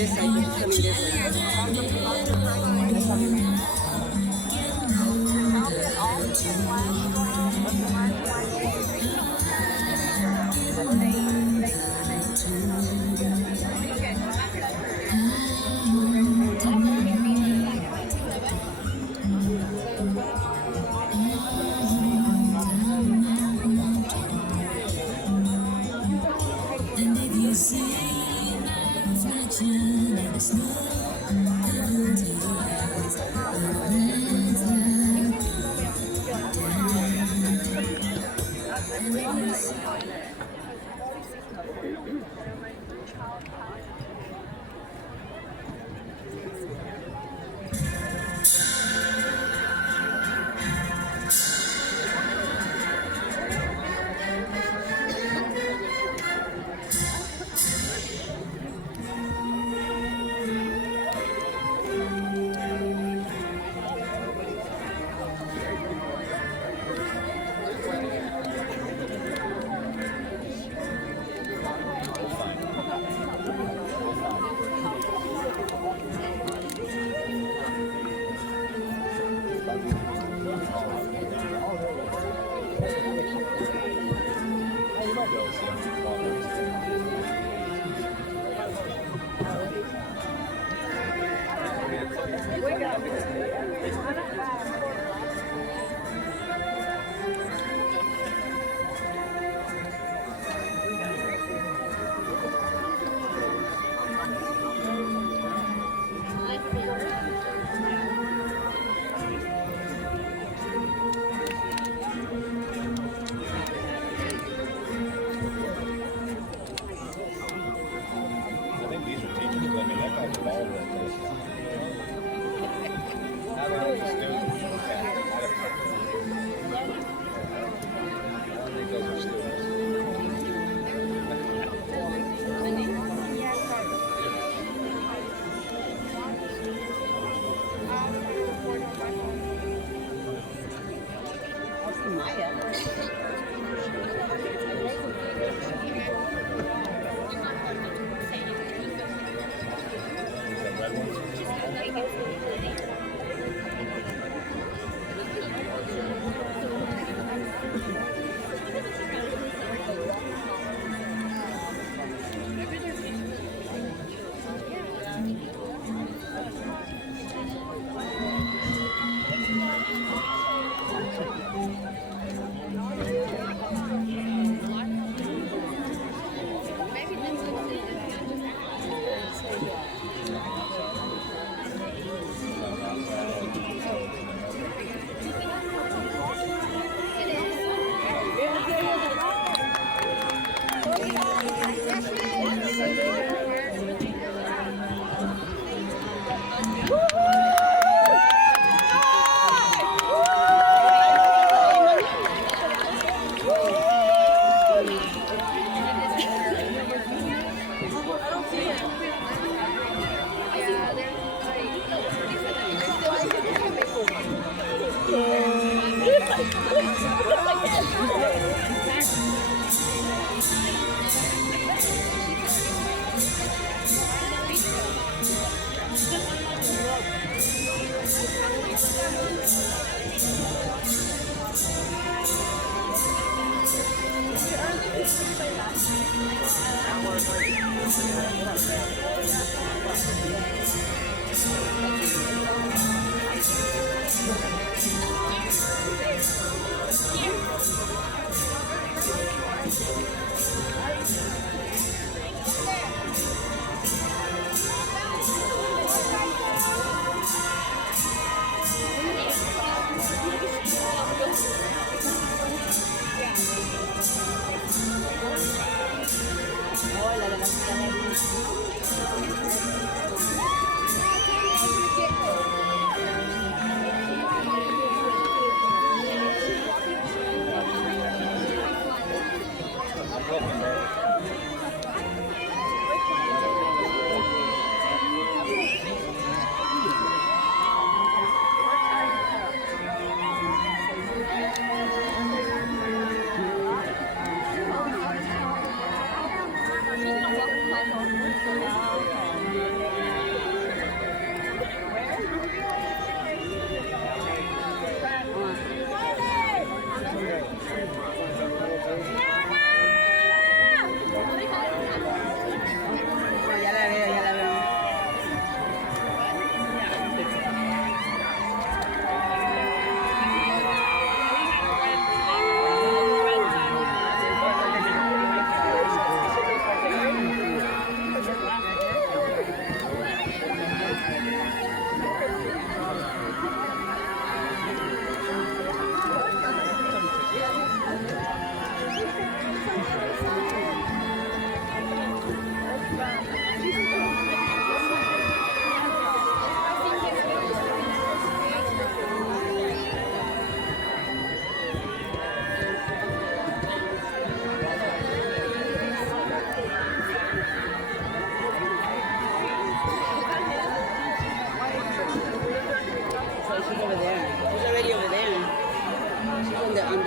this, I think coming this way.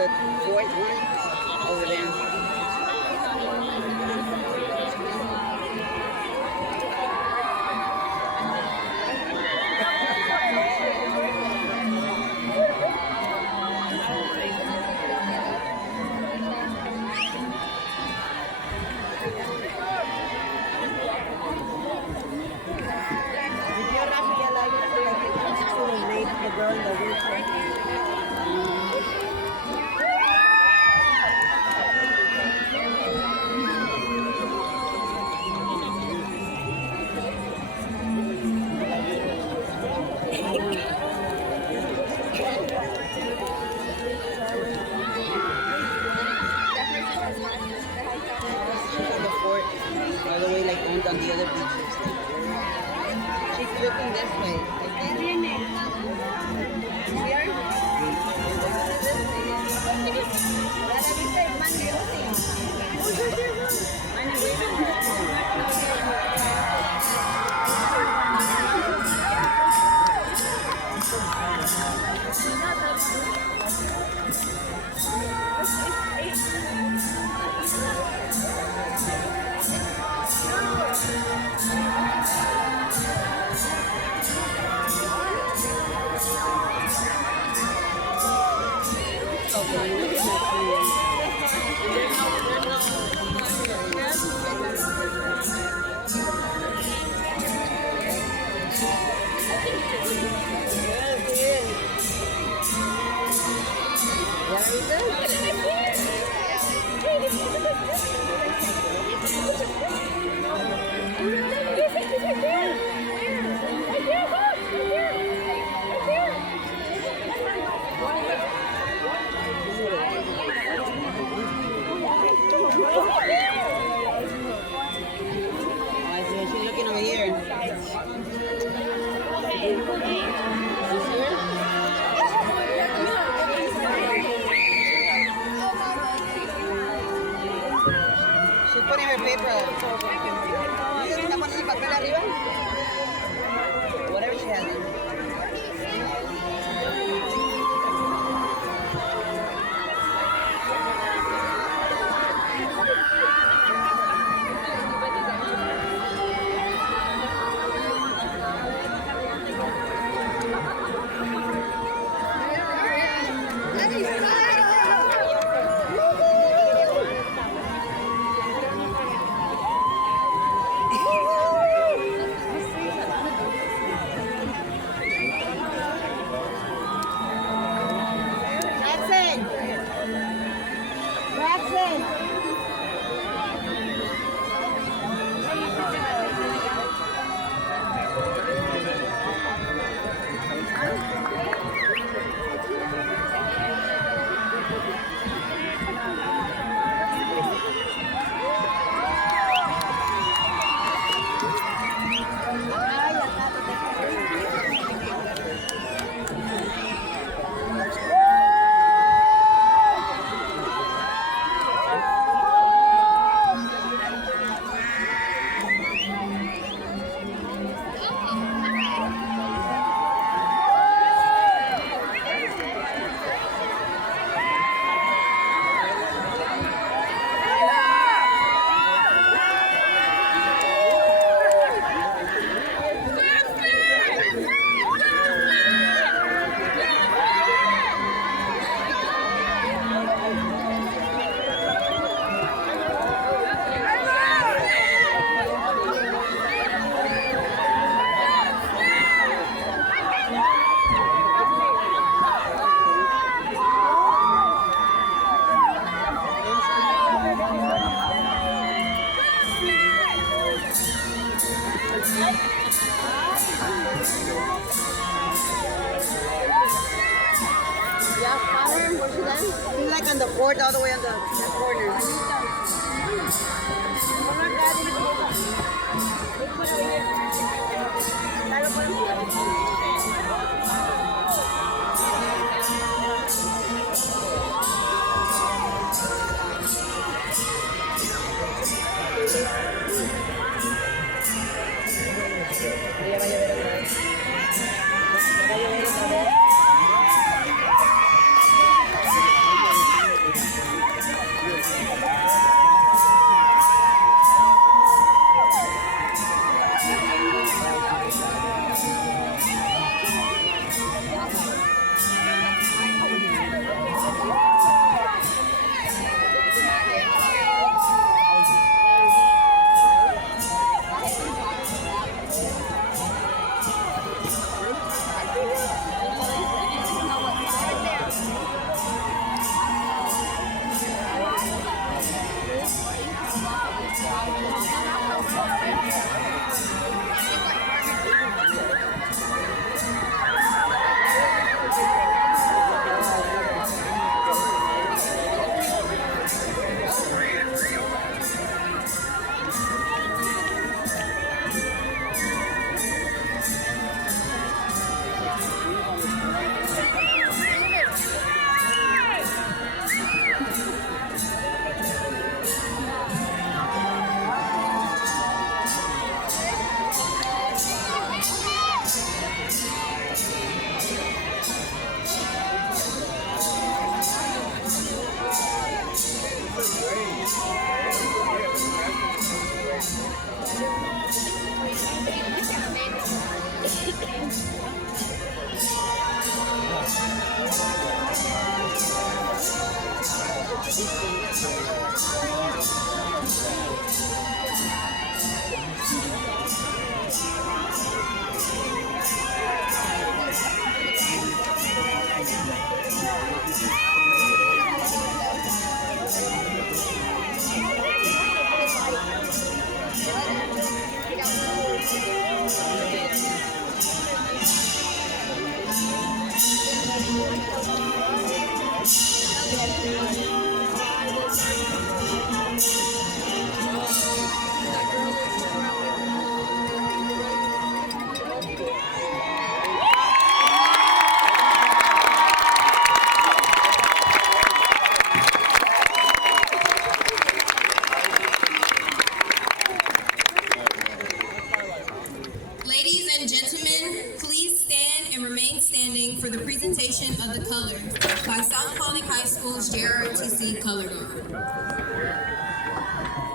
the fourth one over there. All the way like on the other beaches. She's looking this way. She's looking over here. She's putting her paper up. ¿Está poniendo el papel arriba? Whatever she has. He's like on the board all the way on the corner. Ladies and gentlemen, please stand and remain standing for the presentation of the colors by South Paulding High School's JROTC Color Guard.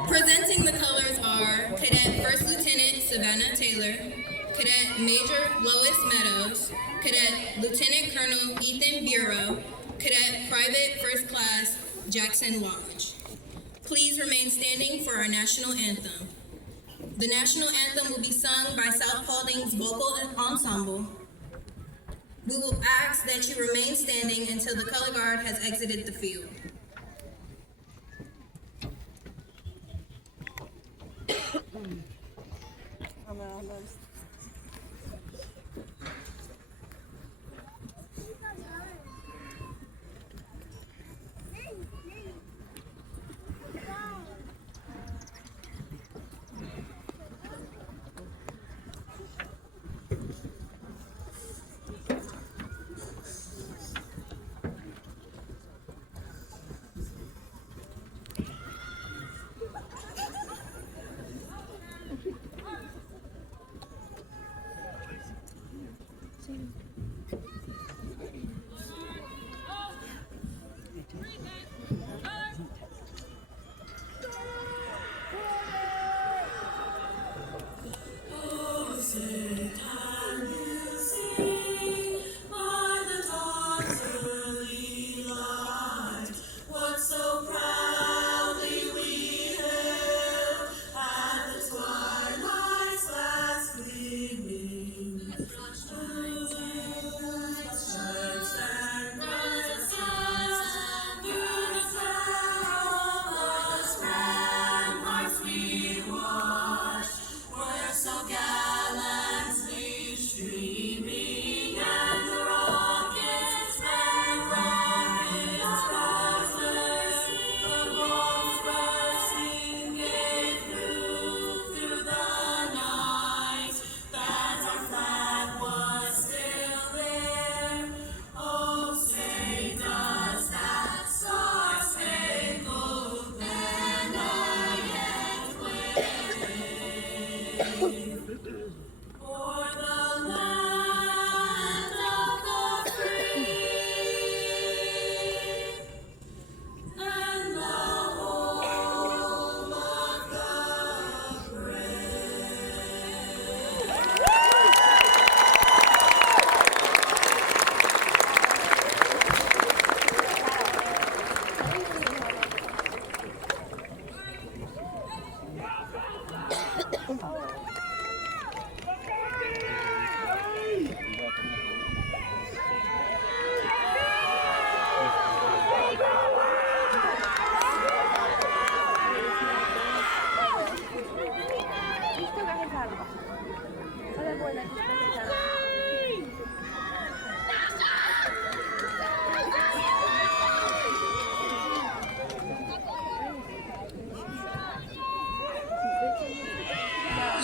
Presenting the colors are Cadet First Lieutenant Savannah Taylor, Cadet Major Lois Meadows, Cadet Lieutenant Colonel Ethan Bureau, Cadet Private First Class Jackson Lodge. Please remain standing for our national anthem. The national anthem will be sung by South Paulding's vocal ensemble. We will ask that you remain standing until the color guard has exited the field.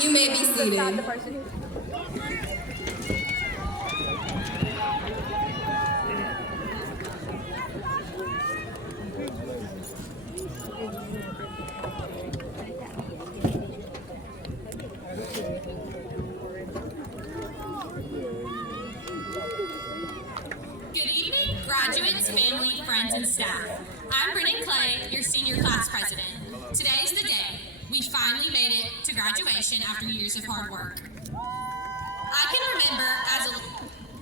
You may be seated. Good evening, graduates, family, friends, and staff. I'm Brennan Clay, your senior class president. Today's the day. We finally made it to graduation after years of hard work. I I can remember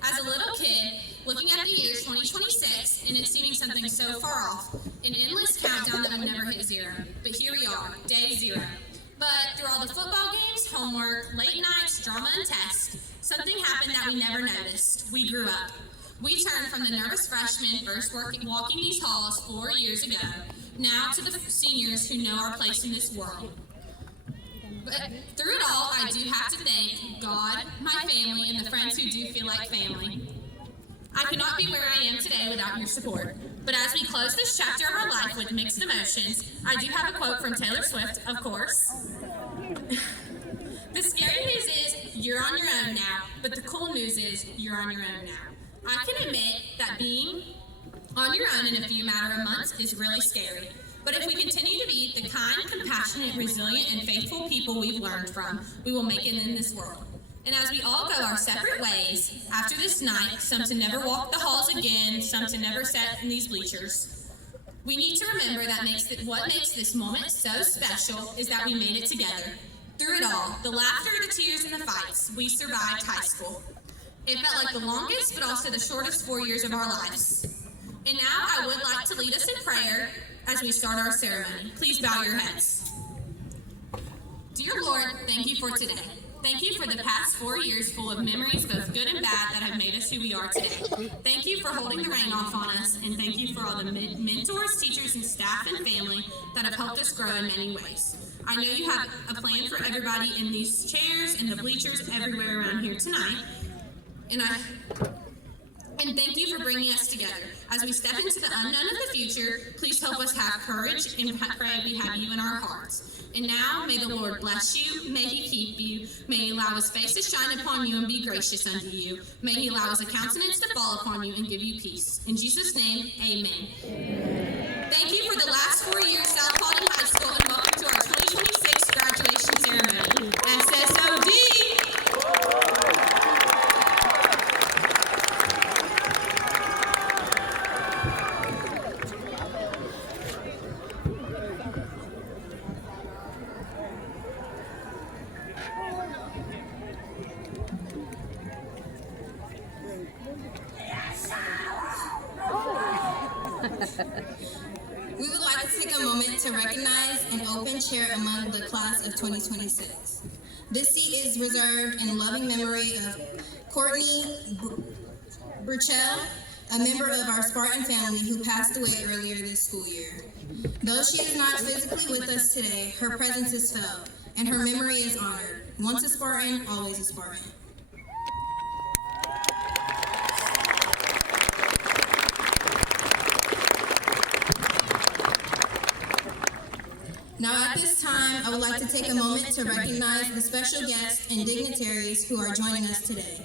as a little kid looking at the year 2026 and it seeming something so far off, an endless countdown that would never hit zero. But here we are, day zero. But through all the football games, homework, late nights, drama, and tests, something happened that we never noticed. We grew up. We turned from the nervous freshmen first walking these halls 4 years ago, now to the seniors who know our place in this world. But through it all, I do have to thank God, my family, and the friends who do feel like family. I could not be where I am today without your support. But as we close this chapter of our life with mixed emotions, I do have a quote from Taylor Swift, of course. The scary news is you're on your own now, but the cool news is you're on your own now. I can admit that being on your own in a few matter of months is really scary. But if we continue to be the kind, compassionate, resilient, and faithful people we've learned from, we will make it in this world. And as we all go our separate ways, after this night, some to never walk the halls again, some to never sit in these bleachers, we need to remember that what makes this moment so special is that we made it together. Through it all, the laughter, the tears, and the fights, we survived high school. It felt like the longest, but also the shortest 4 years of our lives. And now I would like to lead us in prayer as we start our ceremony. Please bow your heads. Dear Lord, thank you for today. Thank you for the past 4 years full of memories, both good and bad, that have made us who we are today. Thank you for holding the rain off on us, and thank you for all the mentors, teachers, and staff and family that have helped us grow in many ways. I know you have a plan for everybody in these chairs and the bleachers everywhere around here tonight, and thank you for bringing us together. As we step into the unknown of the future, please help us have courage and pray we have you in our hearts. And now, may the Lord bless you, may he keep you, may he allow his face to shine upon you and be gracious unto you. May he allow his countenance to fall upon you and give you peace. In Jesus' name, amen. Thank you for the last 4 years, South Paulding High School, and welcome to our 2026 graduation ceremony. SSOD! We would like to take a moment to recognize an open chair among the class of 2026. This seat is reserved in loving memory of Courtney Burchell, a member of our Spartan family who passed away earlier this school year. Though she is not physically with us today, her presence is felt, and her memory is honored. Once a Spartan, always a Spartan. Now at this time, I would like to take a moment to recognize the special guests and dignitaries who are joining us today.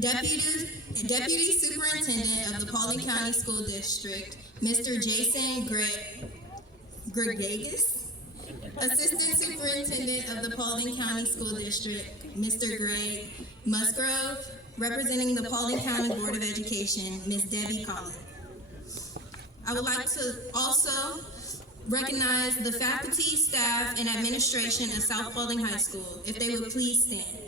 Deputy Superintendent of the Paulding County School District, Mr. Jason Gregagas. Assistant Superintendent of the Paulding County School District, Mr. Greg Musgrove. Representing the Paulding County Board of Education, Ms. Debbie Collins. I would like to also recognize the faculty, staff, and administration of South Paulding High School, if they would please stand.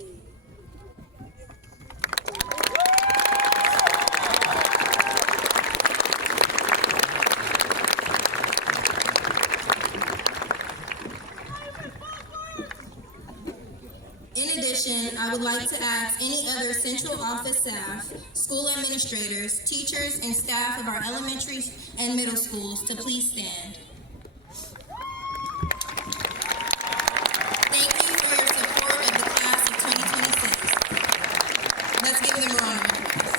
In addition, I would like to ask any other central office staff, school administrators, teachers, and staff of our elementary and middle schools to please stand. Thank you for your support of the class of 2026. Let's give them a round of applause.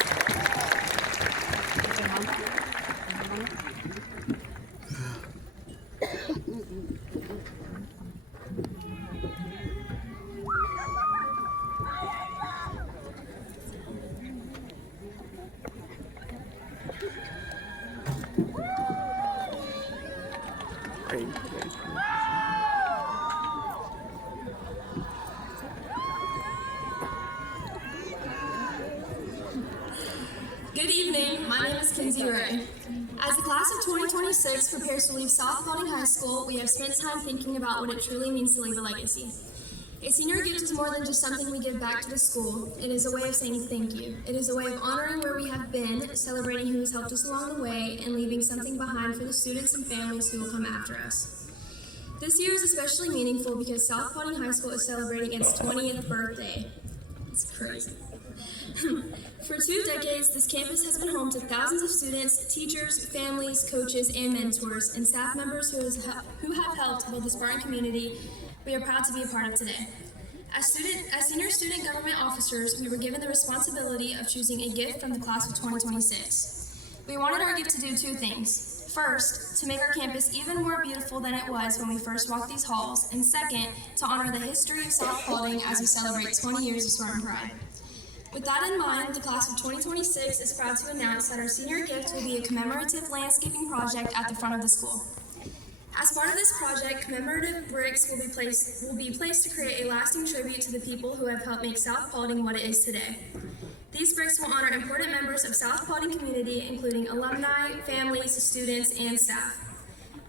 Good evening, my name is Kinsey Ray. As the class of 2026 prepares to leave South Paulding High School, we have spent time thinking about what it truly means to leave a legacy. A senior gift is more than just something we give back to the school. It is a way of saying thank you. It is a way of honoring where we have been, celebrating who has helped us along the way, and leaving something behind for the students and families who will come after us. This year is especially meaningful because South Paulding High School is celebrating its 20th birthday. It's crazy. For 2 decades, this campus has been home to thousands of students, teachers, families, coaches, and mentors, and staff members who have helped build the Spartan community we are proud to be a part of today. As senior student government officers, we were given the responsibility of choosing a gift from the class of 2026. We wanted our gift to do 2 things. First, to make our campus even more beautiful than it was when we first walked these halls, and second, to honor the history of South Paulding as we celebrate 20 years of Spartan pride. With that in mind, the class of 2026 is proud to announce that our senior gift will be a commemorative landscaping project at the front of the school. As part of this project, commemorative bricks will be placed to create a lasting tribute to the people who have helped make South Paulding what it is today. These bricks will honor important members of South Paulding community, including alumni, families, students, and staff.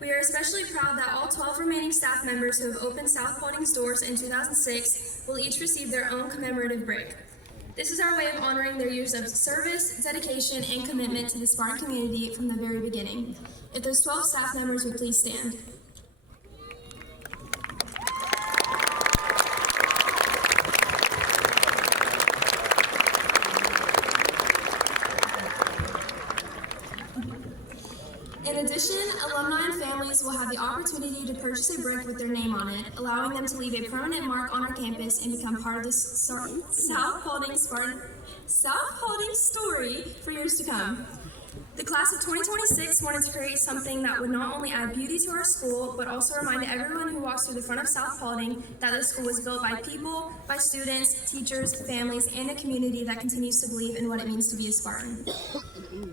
We are especially proud that all 12 remaining staff members who have opened South Paulding's doors in 2006 will each receive their own commemorative brick. This is our way of honoring their years of service, dedication, and commitment to the Spartan community from the very beginning. If those 12 staff members would please stand. In addition, alumni and families will have the opportunity to purchase a brick with their name on it, allowing them to leave a permanent mark on our campus and become part of the South Paulding story for years to come. The class of 2026 wanted to create something that would not only add beauty to our school, but also remind everyone who walks through the front of South Paulding that the school was built by people, by students, teachers, families, and a community that continues to believe in what it means to be a Spartan.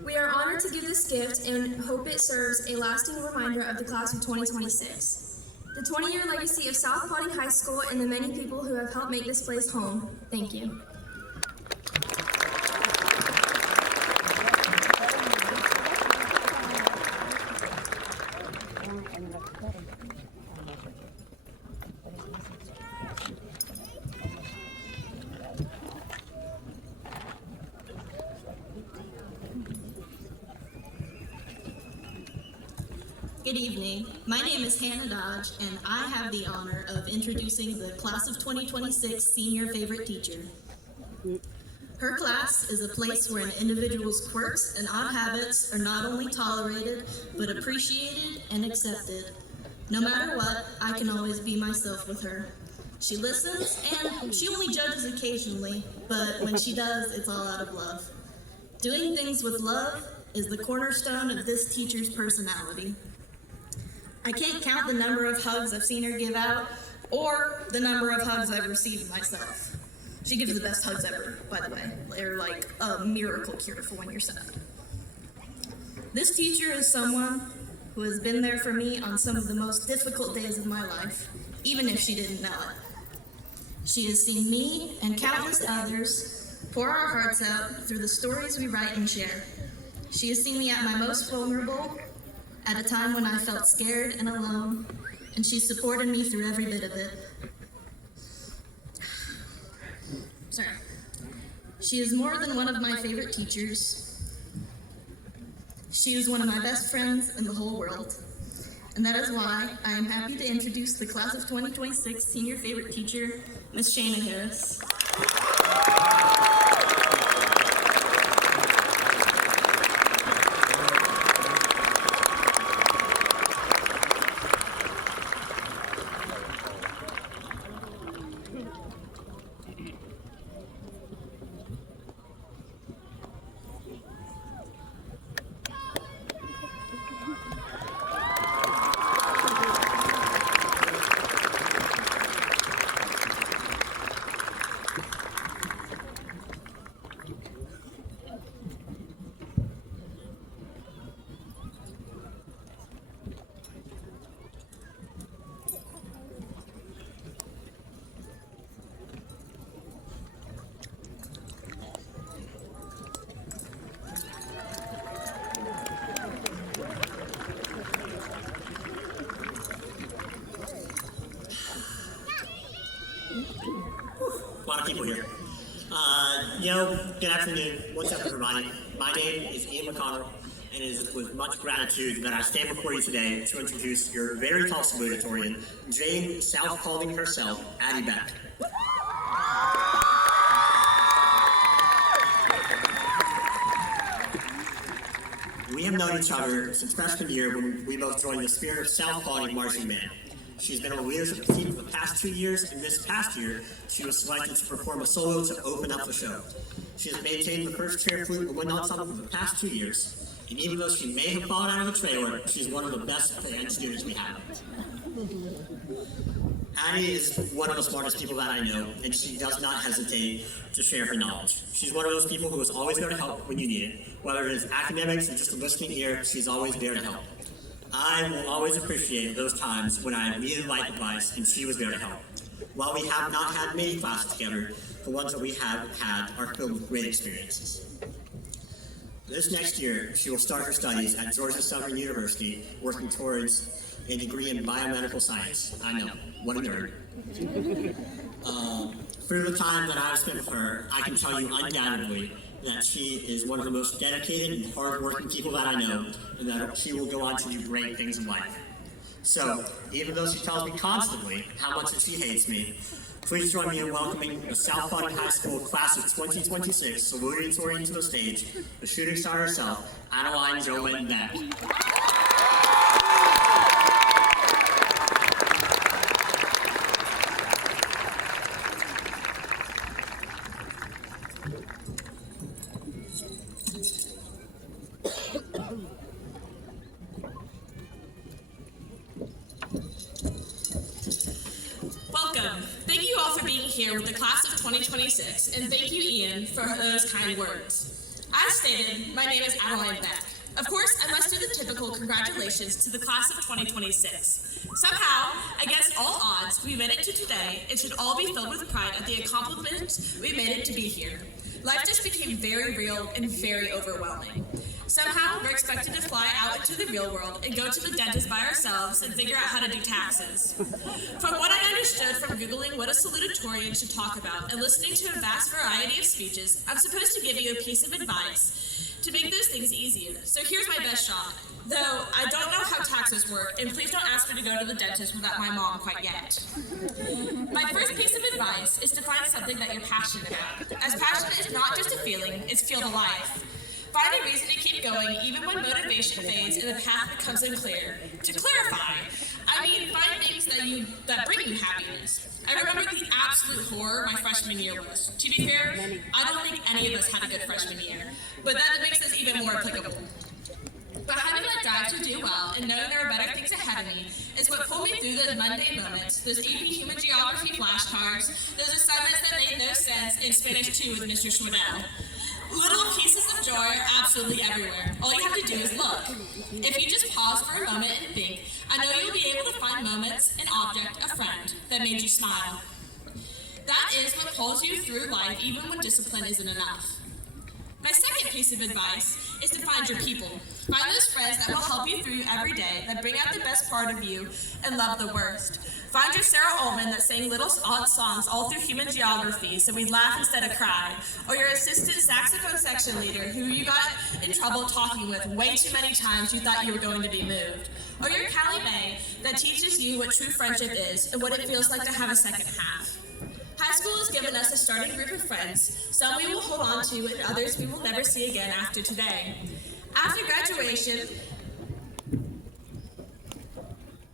We are honored to give this gift and hope it serves a lasting reminder of the class of 2026. The 20-year legacy of South Paulding High School and the many people who have helped make this place home. Thank you. Good evening. My name is Hannah Dodge, and I have the honor of introducing the Class of 2026 Senior Favorite Teacher. Her class is a place where an individual's quirks and odd habits are not only tolerated, but appreciated and accepted. No matter what, I can always be myself with her. She listens, and she only judges occasionally, but when she does, it's all out of love. Doing things with love is the cornerstone of this teacher's personality. I can't count the number of hugs I've seen her give out, or the number of hugs I've received myself. She gives the best hugs ever, by the way. They're like a miracle cure for when you're sad. This teacher is someone who has been there for me on some of the most difficult days of my life, even if she didn't know it. She has seen me and countless others pour our hearts out through the stories we write and share. She has seen me at my most vulnerable, at a time when I felt scared and alone, and she supported me through every bit of it. Sorry. She is more than one of my favorite teachers. She is one of my best friends in the whole world. And that is why I am happy to introduce the Class of 2026 Senior Favorite Teacher, Ms. Shana Harris. people here. Good afternoon. What's up, everybody? My name is Ian McConnell, and it is with much gratitude that I stand before you today to introduce your very tall salutatorian, Jane South Paulding herself, Addie Beck. We have known each other since freshman year when we both joined the Spirit of South Paulding marching band. She's been on the leadership team for the past 2 years, and this past year, she was selected to perform a solo to open up the show. She has maintained the first chair flute and wind ensemble for the past 2 years, and even though she may have fallen out of the trailer, she's one of the best band students we have. Addie is one of the smartest people that I know, and she does not hesitate to share her knowledge. She's one of those people who is always there to help when you need it. Whether it is academics or just a listening ear, she's always there to help. I will always appreciate those times when I needed life advice and she was there to help. While we have not had many classes together, the ones that we have had are filled with great experiences. This next year, she will start her studies at Georgia Southern University, working towards a degree in biomedical science. I know, what a nerd. Through the time that I've spent with her, I can tell you undoubtedly that she is one of the most dedicated and hard-working people that I know, and that she will go on to do great things in life. So, even though she tells me constantly how much that she hates me, please join me in welcoming the South Paulding High School class of 2026, salutatorian to the stage, the shooting star herself, Adeline JoLynn Beck. Welcome. Thank you all for being here with the class of 2026, and thank you, Ian, for those kind words. As stated, my name is Adeline Beck. Of course, I must do the typical congratulations to the class of 2026. Somehow, against all odds, we made it to today and should all be filled with pride at the accomplishments we made it to be here. Life just became very real and very overwhelming. Somehow, we're expected to fly out into the real world and go to the dentist by ourselves and figure out how to do taxes. From what I understood from Googling what a salutatorian should talk about and listening to a vast variety of speeches, I'm supposed to give you a piece of advice to make those things easier. So here's my best shot. Though I don't know how taxes work, and please don't ask me to go to the dentist without my mom quite yet. My first piece of advice is to find something that you're passionate about. As passion is not just a feeling, it's feel the life. Find a reason to keep going even when motivation fades and the path becomes unclear. To clarify, I mean find things that bring you happiness. I remember the absolute horror my freshman year was. To be fair, I don't think any of us had a good freshman year, but that makes this even more applicable. But having that drive to do well and knowing there are better things ahead of me is what pulled me through those Monday moments, those AP Human Geography flashcards, those assignments that made no sense in Spanish 2 with Mr. Schwedel. Little pieces of joy are absolutely everywhere. All you have to do is look. If you just pause for a moment and think, I know you'll be able to find moments, an object, a friend that made you smile. That is what pulls you through life even when discipline isn't enough. My second piece of advice is to find your people. Find those friends that will help you through every day, that bring out the best part of you and love the worst. Find your Sarah Ullman that sang little odd songs all through Human Geography so we'd laugh instead of cry. Or your assistant saxophone section leader who you got in trouble talking with way too many times you thought you were going to be moved. Or your Callie Mae that teaches you what true friendship is and what it feels like to have a second half. High school has given us a starting group of friends, some we will hold on to and others we will never see again after today. After graduation,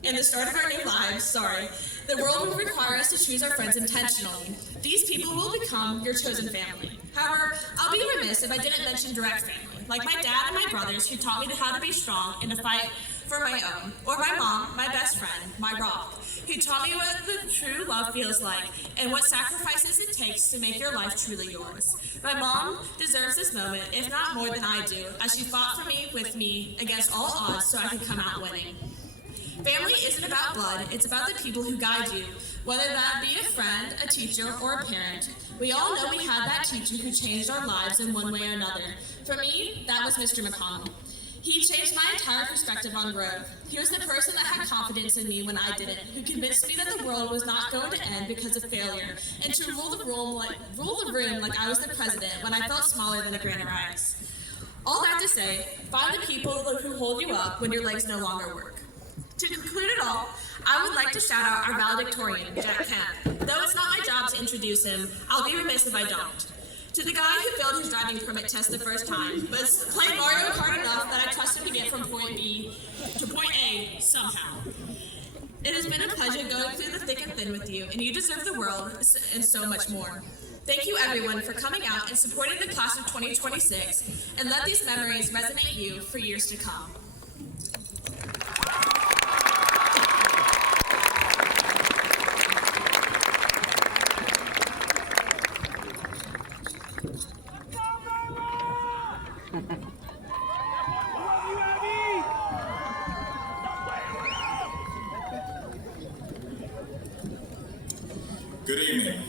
and the start of our new lives, the world will require us to choose our friends intentionally. These people will become your chosen family. However, I'll be remiss if I didn't mention direct family, like my dad and my brothers who taught me how to be strong and to fight for my own, or my mom, my best friend, my rock, who taught me what the true love feels like and what sacrifices it takes to make your life truly yours. My mom deserves this moment, if not more than I do, as she fought for me, with me, against all odds so I could come out winning. Family isn't about blood, it's about the people who guide you, whether that be a friend, a teacher, or a parent. We all know we had that teacher who changed our lives in one way or another. For me, that was Mr. McConnell. He changed my entire perspective on growth. He was the person that had confidence in me when I didn't, who convinced me that the world was not going to end because of failure, and to rule the room like I was the president when I felt smaller than a grain of rice. All that to say, find the people who hold you up when your legs no longer work. To conclude it all, I would like to shout out our valedictorian, Jack Kemp. Though it's not my job to introduce him, I'll be remiss if I don't. To the guy who failed his driving permit test the first time, but played Mario Kart enough that I trust him to get from point B to point A somehow. It has been a pleasure going through the thick and thin with you, and you deserve the world and so much more. Thank you everyone for coming out and supporting the class of 2026, and let these memories resonate you for years to come. Good evening.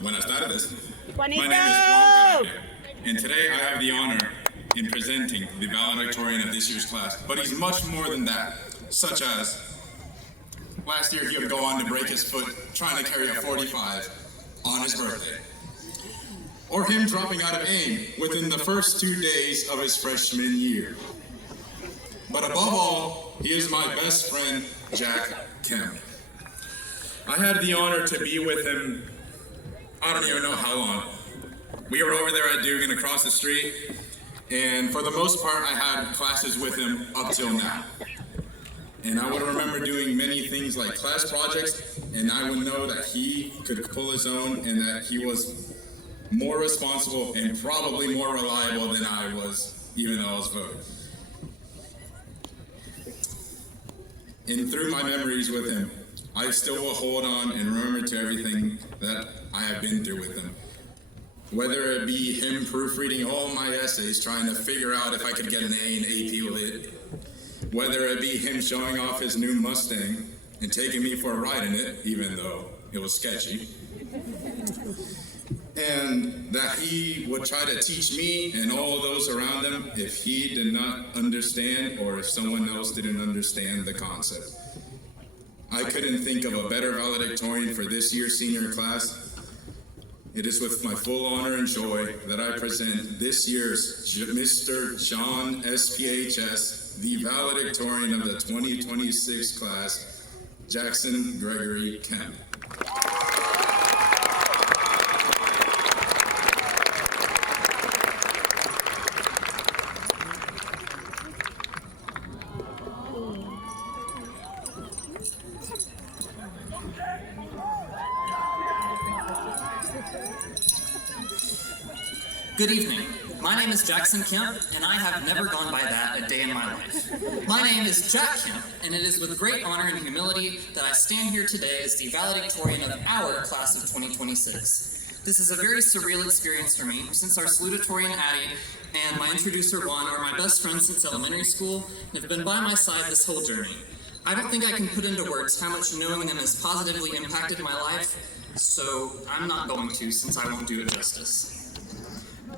Buenas tardes. My name is Juan Carter, and today I have the honor in presenting the valedictorian of this year's class. But he's much more than that, such as last year he would go on to break his foot trying to carry a 45 on his birthday. Or him dropping out of AIM within the first 2 days of his freshman year. But above all, he is my best friend, Jack Kemp. I had the honor to be with him, I don't even know how long. We were over there at Dugan across the street, and for the most part, I had classes with him up till now. And I would remember doing many things like class projects, and I would know that he could pull his own and that he was more responsible and probably more reliable than I was, even though I was voted. And through my memories with him, I still will hold on and remember to everything that I have been through with him. Whether it be him proofreading all my essays, trying to figure out if I could get an A in AP Lit. Whether it be him showing off his new Mustang and taking me for a ride in it, even though it was sketchy. And that he would try to teach me and all those around him if he did not understand or if someone else didn't understand the concept. I couldn't think of a better valedictorian for this year's senior class. It is with my full honor and joy that I present this year's Mr. John SPHS, the valedictorian of the 2026 class, Jackson Gregory Kemp. Good evening. My name is Jackson Kemp, and I have never gone by that a day in my life. My name is Jack Kemp, and it is with great honor and humility that I stand here today as the valedictorian of our class of 2026. This is a very surreal experience for me, since our salutatorian Addie and my introducer Juan are my best friends since elementary school and have been by my side this whole journey. I don't think I can put into words how much knowing them has positively impacted my life, so I'm not going to, since I won't do it justice.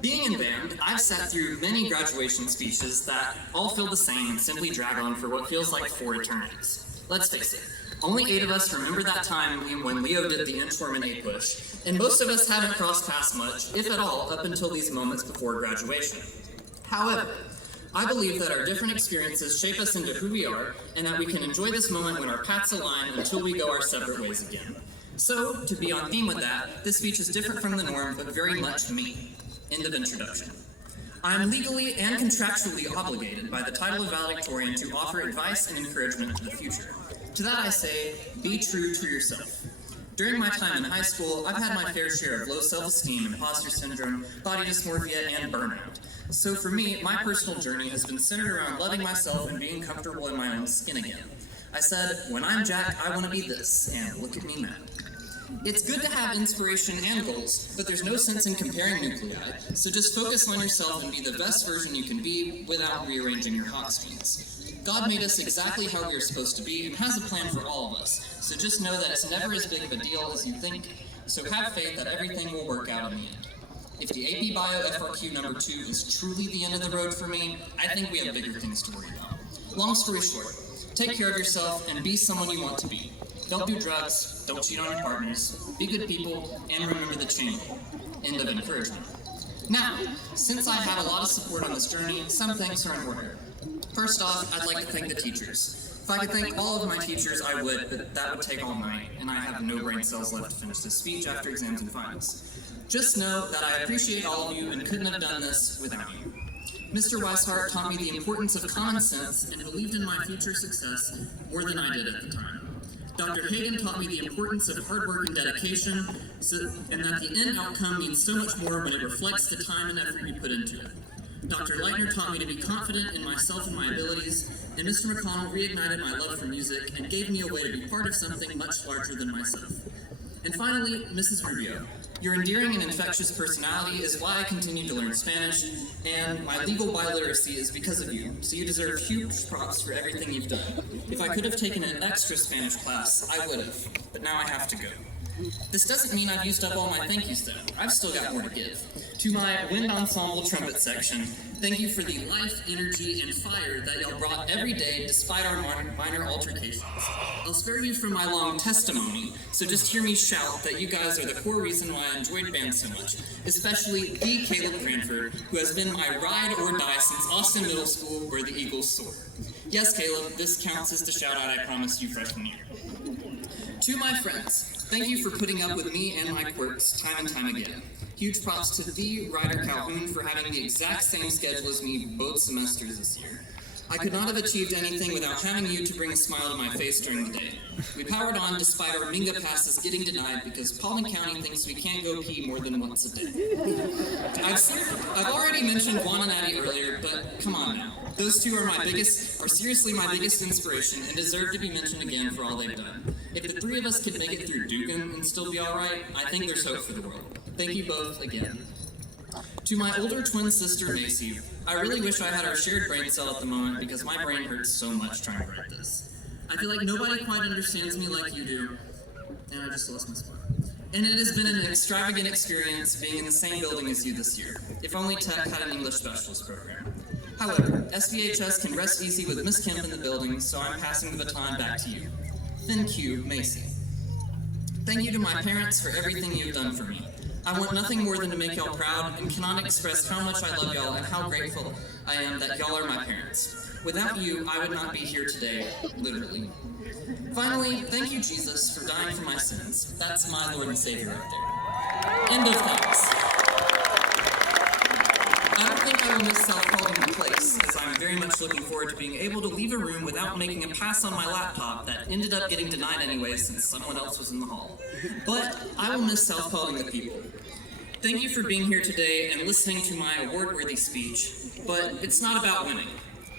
Being in band, I've sat through many graduation speeches that all feel the same and simply drag on for what feels like 4 eternities. Let's face it, only 8 of us remember that time when Leo did the inchworm and 8-push, and most of us haven't crossed paths much, if at all, up until these moments before graduation. However, I believe that our different experiences shape us into who we are, and that we can enjoy this moment when our paths align until we go our separate ways again. So, to be on theme with that, this speech is different from the norm, but very much me. End of introduction. I am legally and contractually obligated by the title of valedictorian to offer advice and encouragement to the future. To that I say, be true to yourself. During my time in high school, I've had my fair share of low self-esteem, imposter syndrome, body dysmorphia, and burnout. So for me, my personal journey has been centered around loving myself and being comfortable in my own skin again. I said, when I'm Jack, I want to be this, and look at me now. It's good to have inspiration and goals, but there's no sense in comparing nuclei, so just focus on yourself and be the best version you can be without rearranging your hot spots. God made us exactly how we are supposed to be and has a plan for all of us, so just know that it's never as big of a deal as you think, so have faith that everything will work out in the end. if the AP Bio FRQ number 2 is truly the end of the road for me, I think we have bigger things to worry about. Long story short, take care of yourself and be someone you want to be. Don't do drugs, don't cheat on your partners, be good people, and remember the chain. End of encouragement. Now, since I have a lot of support on this journey, some thanks are in order. First off, I'd like to thank the teachers. If I could thank all of my teachers, I would, but that would take all night, and I have no brain cells left to finish this speech after exams and finals. Just know that I appreciate all of you and couldn't have done this without you. Mr. Weishart taught me the importance of common sense and believed in my future success more than I did at the time. Dr. Hagan taught me the importance of hard work and dedication, and that the end outcome means so much more when it reflects the time and effort you put into it. Dr. Leitner taught me to be confident in myself and my abilities, and Mr. McConnell reignited my love for music and gave me a way to be part of something much larger than myself. And finally, Mrs. Rubio. Your endearing and infectious personality is why I continue to learn Spanish, and my legal biliteracy is because of you, so you deserve huge props for everything you've done. If I could have taken an extra Spanish class, I would have, but now I have to go. This doesn't mean I've used up all my thank yous though. I've still got more to give. To my wind ensemble trumpet section, thank you for the life, energy, and fire that y'all brought every day despite our minor altercations. I'll spare you from my long testimony, so just hear me shout that you guys are the core reason why I enjoyed band so much, especially the Caleb Cranford, who has been my ride or die since Austin Middle School where the Eagles soar. Yes, Caleb, this counts as the shout out I promised you freshman year. To my friends, thank you for putting up with me and my quirks time and time again. Huge props to the Ryder Calhoun for having the exact same schedule as me both semesters this year. I could not have achieved anything without having you to bring a smile to my face during the day. We powered on despite our Minga passes getting denied because Paulding County thinks we can't go pee more than once a day. I've already mentioned Juan and Addie earlier, but come on now. Those two are seriously my biggest inspiration and deserve to be mentioned again for all they've done. If the three of us could make it through Dugan and still be alright, I think there's hope for the world. Thank you both again. To my older twin sister, Macy, I really wish I had our shared brain cell at the moment because my brain hurts so much trying to write this. I feel like nobody quite understands me like you do, and I just lost my spot. And it has been an extravagant experience being in the same building as you this year, if only Tech had an English specialist program. However, SVHS can rest easy with Miss Kemp in the building, so I'm passing the baton back to you. Thank you, Macy. Thank you to my parents for everything you've done for me. I want nothing more than to make y'all proud and cannot express how much I love y'all and how grateful I am that y'all are my parents. Without you, I would not be here today, literally. Finally, thank you, Jesus, for dying for my sins. That's my Lord and Savior right there. End of thanks. I don't think I will miss self-calling the place, as I'm very much looking forward to being able to leave a room without making a pass on my laptop that ended up getting denied anyway since someone else was in the hall. But I will miss self-calling the people. Thank you for being here today and listening to my award-worthy speech, but it's not about winning.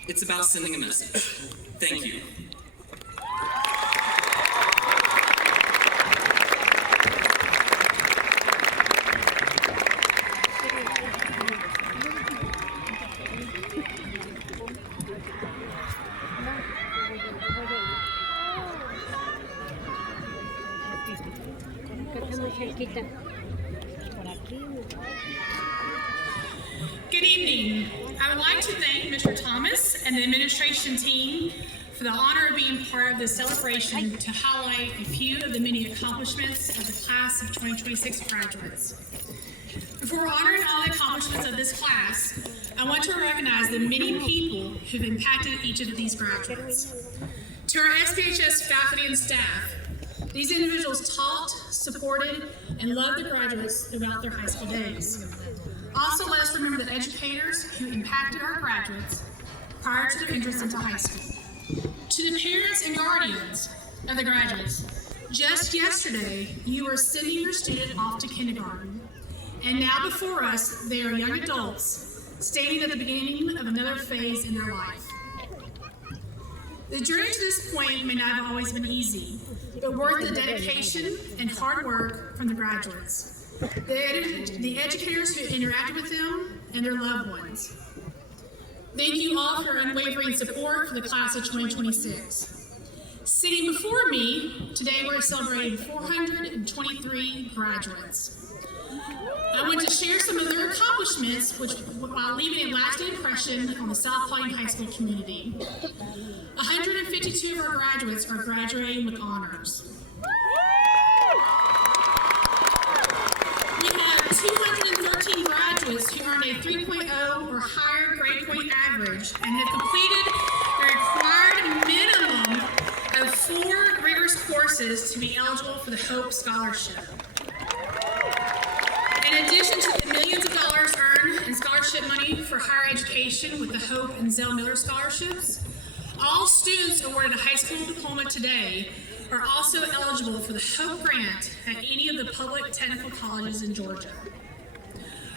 It's about sending a message. Thank you. Good evening. I would like to thank Mr. Thomas and the administration team for the honor of being part of this celebration to highlight a few of the many accomplishments of the class of 2026 graduates. Before honoring all the accomplishments of this class, I want to recognize the many people who've impacted each of these graduates. To our SPHS faculty and staff, these individuals taught, supported, and loved the graduates throughout their high school days. Also, let us remember the educators who impacted our graduates prior to their entrance into high school. To the parents and guardians of the graduates, just yesterday, you were sending your student off to kindergarten, and now before us, they are young adults standing at the beginning of another phase in their life. The journey to this point may not have always been easy, but worth the dedication and hard work from the graduates, the educators who interacted with them, and their loved ones. Thank you all for your unwavering support for the class of 2026. Sitting before me, today we're celebrating 423 graduates. I want to share some of their accomplishments while leaving a lasting impression on the South Paulding High School community. 152 of our graduates are graduating with honors. We have 213 graduates who earned a 3.0 or higher grade point average and have completed the required minimum of 4 rigorous courses to be eligible for the Hope Scholarship. In addition to the millions of dollars earned in scholarship money for higher education with the Hope and Zell Miller scholarships, all students awarded a high school diploma today are also eligible for the Hope Grant at any of the public technical colleges in Georgia.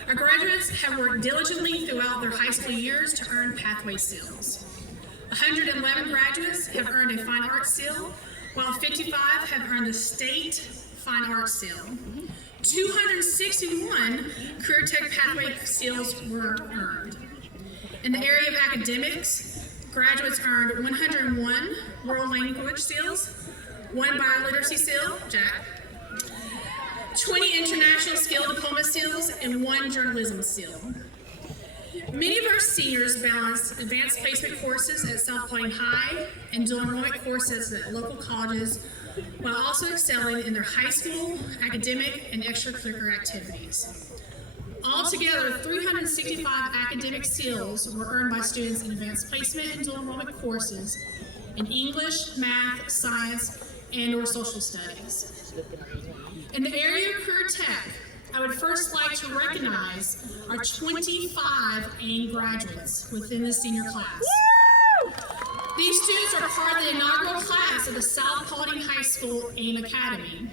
Our graduates have worked diligently throughout their high school years to earn Pathway Seals. 111 graduates have earned a Fine Arts Seal, while 55 have earned the State Fine Arts Seal. 261 Career Tech Pathway Seals were earned. In the area of academics, graduates earned 101 World Language Seals, 1 Bioliteracy Seal, Jack, 20 International Skill Diploma Seals, and 1 Journalism Seal. Many of our seniors balanced advanced placement courses at South Paulding High and dual enrollment courses at local colleges, while also excelling in their high school, academic, and extracurricular activities. Altogether, 365 academic seals were earned by students in advanced placement and dual enrollment courses in English, math, science, and/or social studies. In the area of career tech, I would first like to recognize our 25 AIM graduates within the senior class. These students are part of the inaugural class of the South Paulding High School AIM Academy,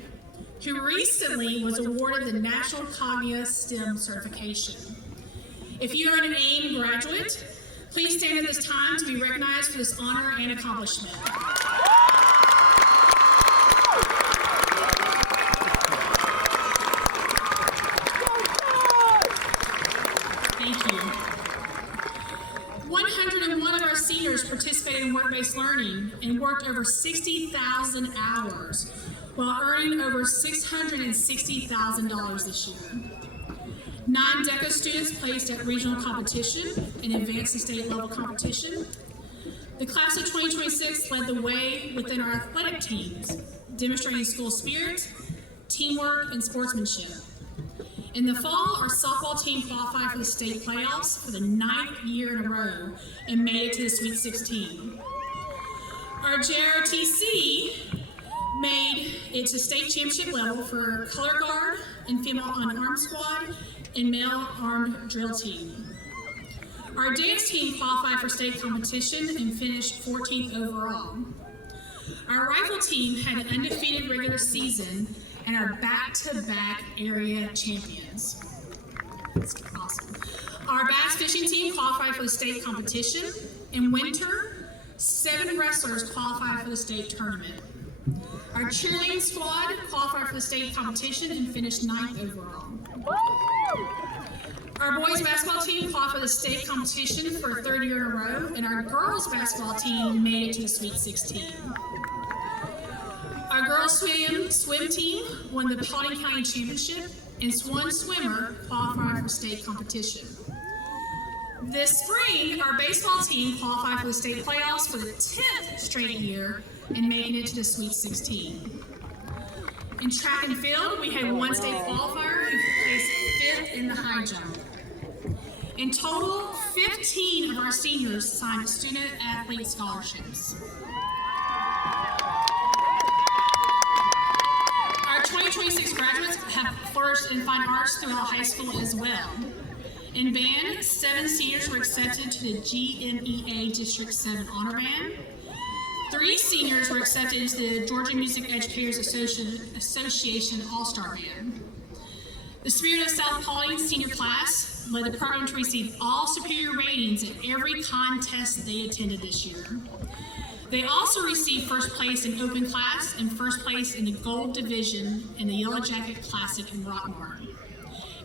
who recently was awarded the National Cognia STEM certification. If you are an AIM graduate, please stand at this time to be recognized for this honor and accomplishment. Thank you. 101 of our seniors participated in work-based learning and worked over 60,000 hours while earning over $660,000 this year. 9 DECA students placed at regional competition and advanced to state level competition. The class of 2026 led the way within our athletic teams, demonstrating school spirit, teamwork, and sportsmanship. In the fall, our softball team qualified for the state playoffs for the 9th year in a row and made it to the Sweet 16. Our JRTC made it to state championship level for color guard and female unarmed squad and male armed drill team. Our dance team qualified for state competition and finished 14th overall. Our rifle team had an undefeated regular season and are back-to-back area champions. That's awesome. Our bass fishing team qualified for the state competition. In winter, 7 wrestlers qualified for the state tournament. Our cheerleading squad qualified for the state competition and finished 9th overall. Our boys basketball team qualified for the state competition for a 3rd year in a row, and our girls basketball team made it to the Sweet 16. Our girls swim team won the Paulding County Championship, and one swimmer qualified for state competition. This spring, our baseball team qualified for the state playoffs for the 10th straight year and making it to the Sweet 16. In track and field, we had 1 state qualifier who placed 5th in the high jump. In total, 15 of our seniors signed student athlete scholarships. Our 2026 graduates have flourished in fine arts throughout high school as well. In band, 7 seniors were accepted to the GMEA District 7 Honor Band. 3 seniors were accepted into the Georgia Music Educators Association All-Star Band. The Spirit of South Paulding senior class led the program to receive all superior ratings in every contest they attended this year. They also received 1st place in open class and 1st place in the gold division in the Yellow Jacket Classic in Rockmart.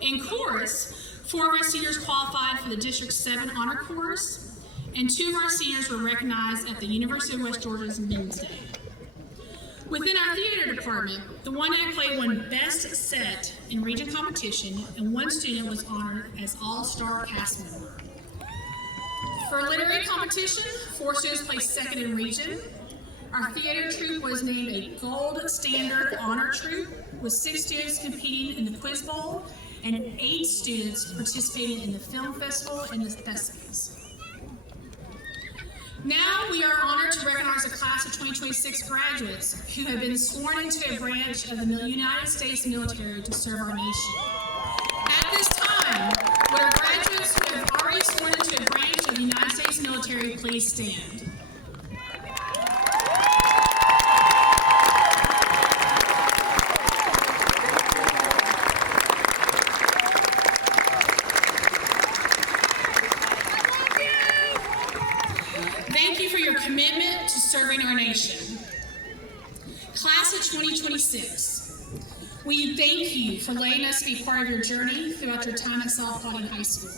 In chorus, 4 of our seniors qualified for the District 7 Honor Chorus, and 2 of our seniors were recognized at the University of West Georgia's Men's Day. Within our theater department, the One Act play won Best Set in region competition, and one student was honored as All-Star Cast Member. For literary competition, 4 students placed second in region. Our theater troupe was named a Gold Standard Honor Troupe, with 6 students competing in the Quiz Bowl and 8 students participating in the Film Festival and the Thespies. Now we are honored to recognize a class of 2026 graduates who have been sworn into a branch of the United States military to serve our nation. At this time, would our graduates who have already sworn into a branch of the United States military please stand? Thank you for your commitment to serving our nation. Class of 2026, we thank you for letting us be part of your journey throughout your time at South Paulding High School.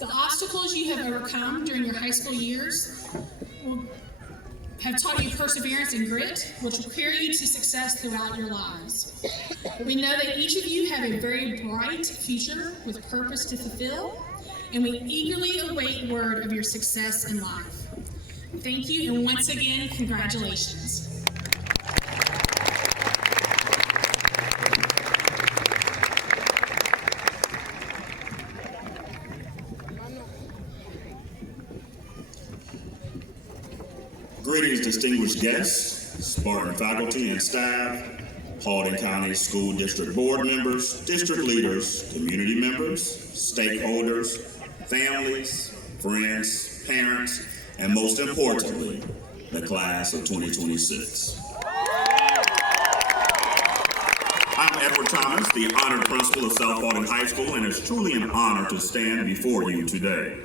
The obstacles you have overcome during your high school years have taught you perseverance and grit, which will carry you to success throughout your lives. We know that each of you have a very bright future with purpose to fulfill, and we eagerly await word of your success in life. Thank you, and once again, congratulations. Greetings, distinguished guests, Spartan faculty and staff, Paulding County School District Board members, district leaders, community members, stakeholders, families, friends, parents, and most importantly, the class of 2026. I'm Edward Thomas, the honored principal of South Paulding High School, and it's truly an honor to stand before you today.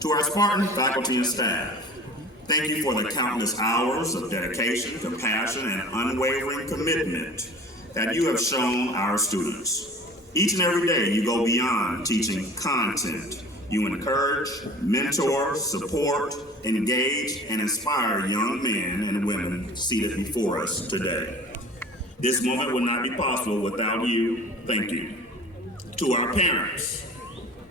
To our Spartan faculty and staff, thank you for the countless hours of dedication, compassion, and unwavering commitment that you have shown our students. Each and every day you go beyond teaching content. You encourage, mentor, support, engage, and inspire young men and women seated before us today. This moment would not be possible without you. Thank you. To our parents,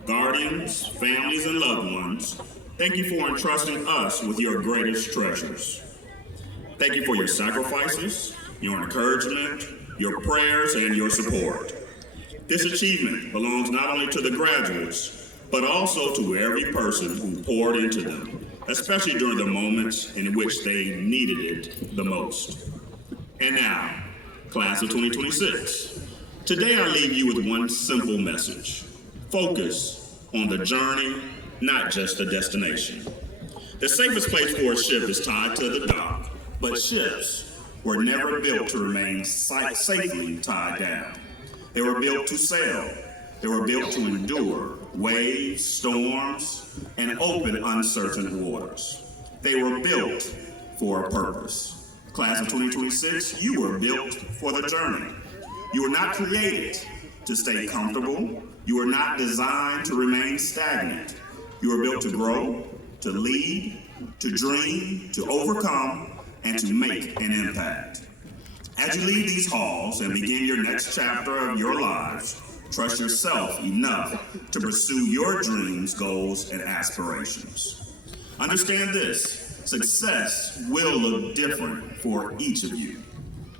guardians, families, and loved ones, thank you for entrusting us with your greatest treasures. Thank you for your sacrifices, your encouragement, your prayers, and your support. This achievement belongs not only to the graduates, but also to every person who poured into them, especially during the moments in which they needed it the most. And now, class of 2026. Today I leave you with one simple message. Focus on the journey, not just the destination. The safest place for a ship is tied to the dock, but ships were never built to remain safely tied down. They were built to sail. They were built to endure waves, storms, and open uncertain waters. They were built for a purpose. Class of 2026, you were built for the journey. You were not created to stay comfortable. You were not designed to remain stagnant. You were built to grow, to lead, to dream, to overcome, and to make an impact. As you leave these halls and begin your next chapter of your lives, trust yourself enough to pursue your dreams, goals, and aspirations. Understand this, success will look different for each of you.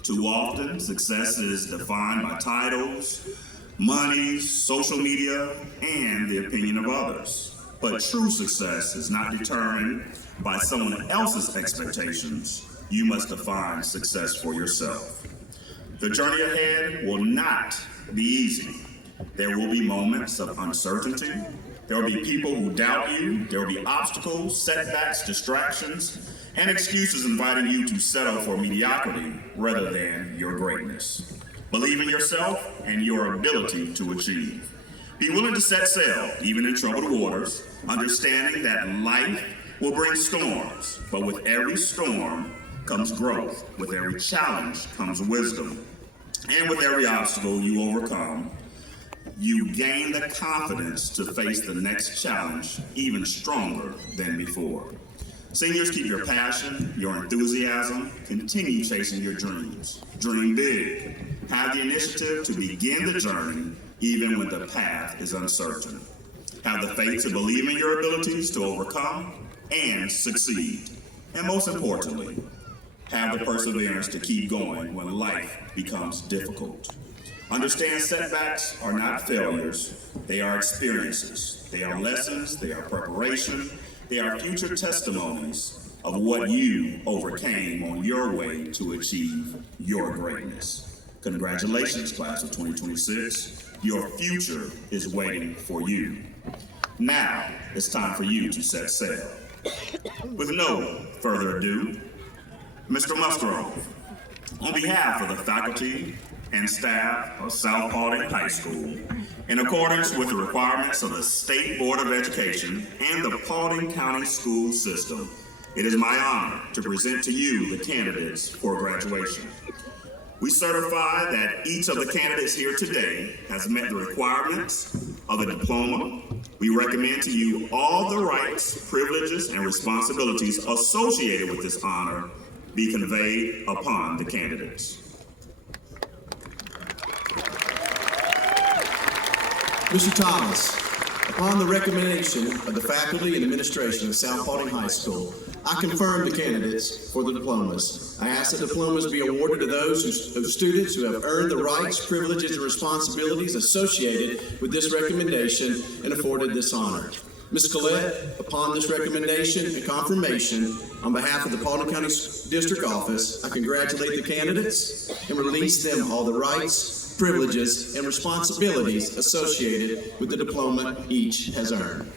Too often, success is defined by titles, money, social media, and the opinion of others. But true success is not determined by someone else's expectations. You must define success for yourself. The journey ahead will not be easy. There will be moments of uncertainty. There will be people who doubt you. There will be obstacles, setbacks, distractions, and excuses inviting you to settle for mediocrity rather than your greatness. Believe in yourself and your ability to achieve. Be willing to set sail, even in troubled waters, understanding that life will bring storms, but with every storm comes growth. With every challenge comes wisdom. And with every obstacle you overcome, you gain the confidence to face the next challenge even stronger than before. Seniors, keep your passion, your enthusiasm, continue chasing your dreams. Dream big. Have the initiative to begin the journey even when the path is uncertain. Have the faith to believe in your abilities to overcome and succeed. And most importantly, have the perseverance to keep going when life becomes difficult. Understand setbacks are not failures, they are experiences. They are lessons, they are preparation, they are future testimonies of what you overcame on your way to achieve your greatness. Congratulations, class of 2026. Your future is waiting for you. Now, it's time for you to set sail. With no further ado, Mr. Musgrove, on behalf of the faculty and staff of South Paulding High School, in accordance with the requirements of the State Board of Education and the Paulding County School System, it is my honor to present to you the candidates for graduation. We certify that each of the candidates here today has met the requirements of a diploma. We recommend to you all the rights, privileges, and responsibilities associated with this honor be conveyed upon the candidates. Mr. Thomas, upon the recommendation of the faculty and administration of South Paulding High School, I confirm the candidates for the diplomas. I ask that diplomas be awarded to those students who have earned the rights, privileges, and responsibilities associated with this recommendation and afforded this honor. Ms. Collette, upon this recommendation and confirmation, on behalf of the Paulding County District Office, I congratulate the candidates and release them all the rights, privileges, and responsibilities associated with the diploma each has earned.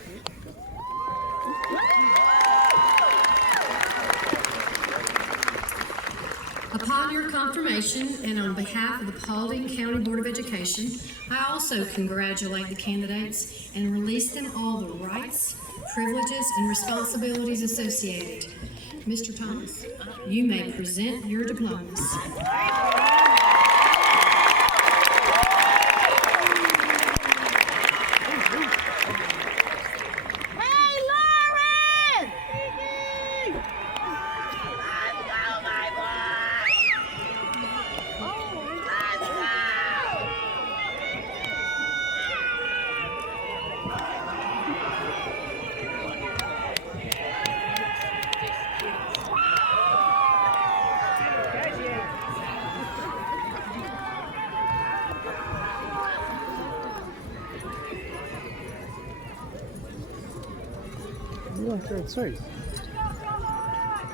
Upon your confirmation and on behalf of the Paulding County Board of Education, I also congratulate the candidates and release them all the rights, privileges, and responsibilities associated. Mr. Thomas, you may present your diplomas.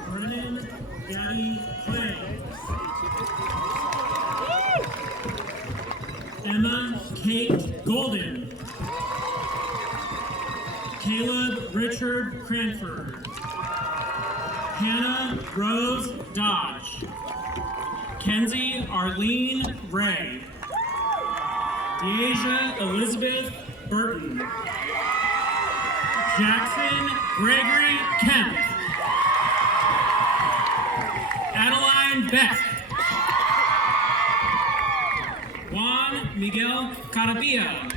Brennan Gabby Clay. Emma Kate Golden. Caleb Richard Cranford. Hannah Rose Dodge. Kenzie Arlene Ray. Deasia Elizabeth Burton. Jackson Gregory Kemp. Adeline Beck. Juan Miguel Carabia.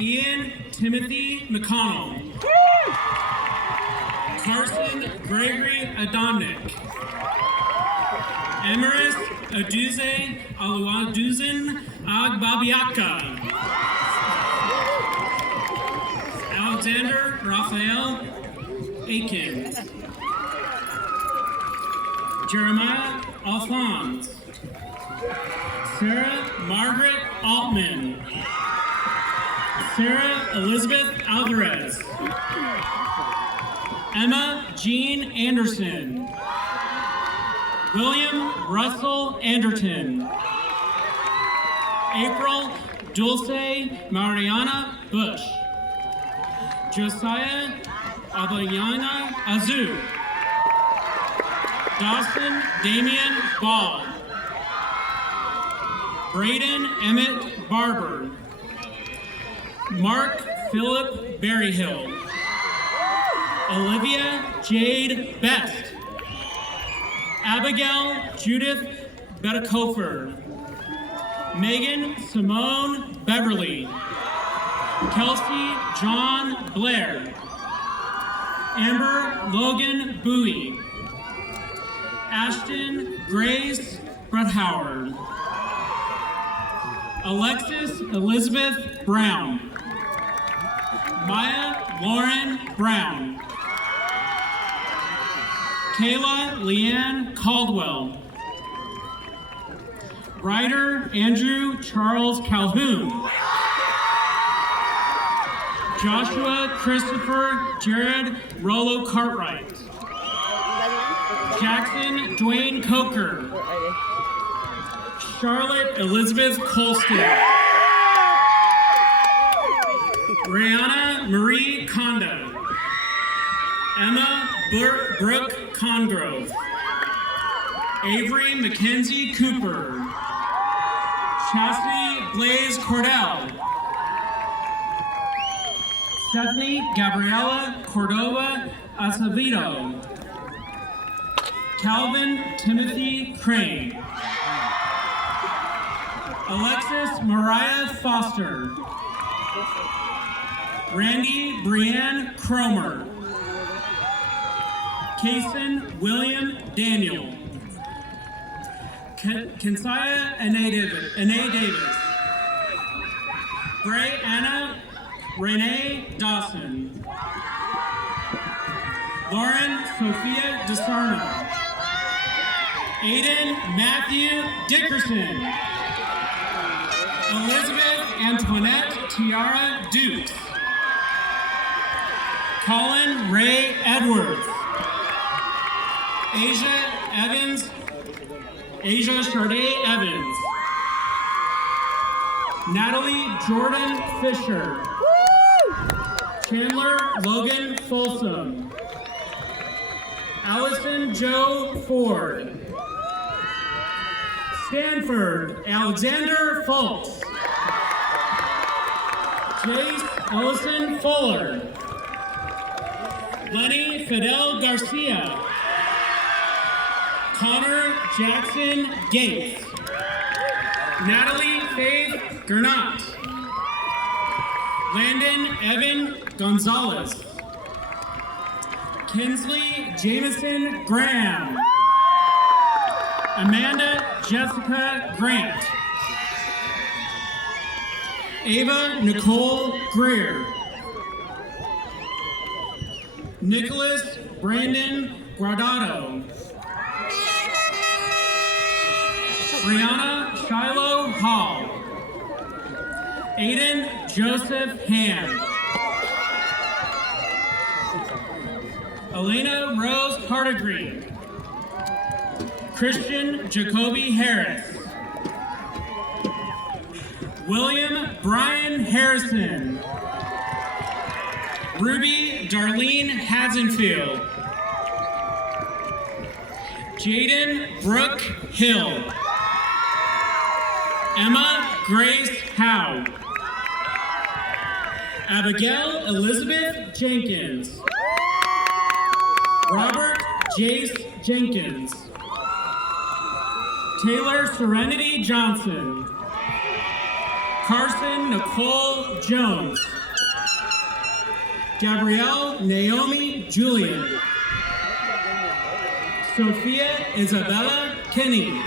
Ian Timothy McConnell. Carson Gregory Adomnik. Emeris Aduze Aluaduzin Agbabiaka. Alexander Raphael Aikens. Jeremiah Alphonse. Sarah Margaret Altman. Sarah Elizabeth Alvarez. Emma Jean Anderson. William Russell Anderton. April Dulce Mariana Bush. Josiah Abayana Azu. Dawson Damian Ball. Braden Emmett Barber. Mark Philip Berryhill. Olivia Jade Best. Abigail Judith Bedekofer. Megan Simone Beverly. Kelsey John Blair. Amber Logan Bowie. Ashton Grace Brethauer. Alexis Elizabeth Brown. Maya Lauren Brown. Kayla Leanne Caldwell. Ryder Andrew Charles Calhoun. Joshua Christopher Jared Rollo Cartwright. Jackson Dwayne Coker. Charlotte Elizabeth Colston. Brianna Marie Conda. Emma Brooke Congrove. Avery Mackenzie Cooper. Chastity Blaze Cordell. Stephanie Gabriela Cordova Acevedo. Calvin Timothy Crane. Alexis Mariah Foster. Randy Brianne Cromer. Kason William Daniel. Kensaya Ane Davis. Bray Anna Renee Dawson. Lauren Sophia DeSarno. Aiden Matthew Dickerson. Elizabeth Antoinette Tiara Dukes. Colin Ray Edwards. Asia Charday Evans. Natalie Jordan Fisher. Chandler Logan Folsom. Allison Joe Ford. Stanford Alexander Fultz. Jace Ellison Fuller. Lenny Fidel Garcia. Connor Jackson Gates. Natalie Faith Gernot. Landon Evan Gonzalez. Kinsley Jameson Graham. Amanda Jessica Grant. Ava Nicole Greer. Nicholas Brandon Guardado. Brianna Shiloh Hall. Aiden Joseph Hand. Elena Rose Hardegreen. Christian Jacoby Harris. William Brian Harrison. Ruby Darlene Hasenfield. Jaden Brooke Hill. Emma Grace Howe. Abigail Elizabeth Jenkins. Robert Jace Jenkins. Taylor Serenity Johnson. Carson Nicole Jones. Gabrielle Naomi Julian. Sophia Isabella Kenny.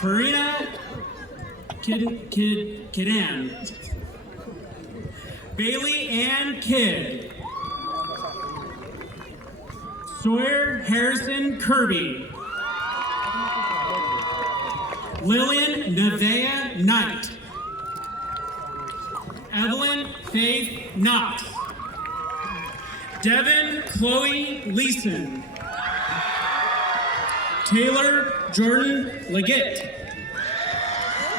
Karina Kidan. Bailey Ann Kidd. Sawyer Harrison Kirby. Lillian Nevea Knight. Evelyn Faith Knott. Devin Chloe Leeson. Taylor Jordan Leggett.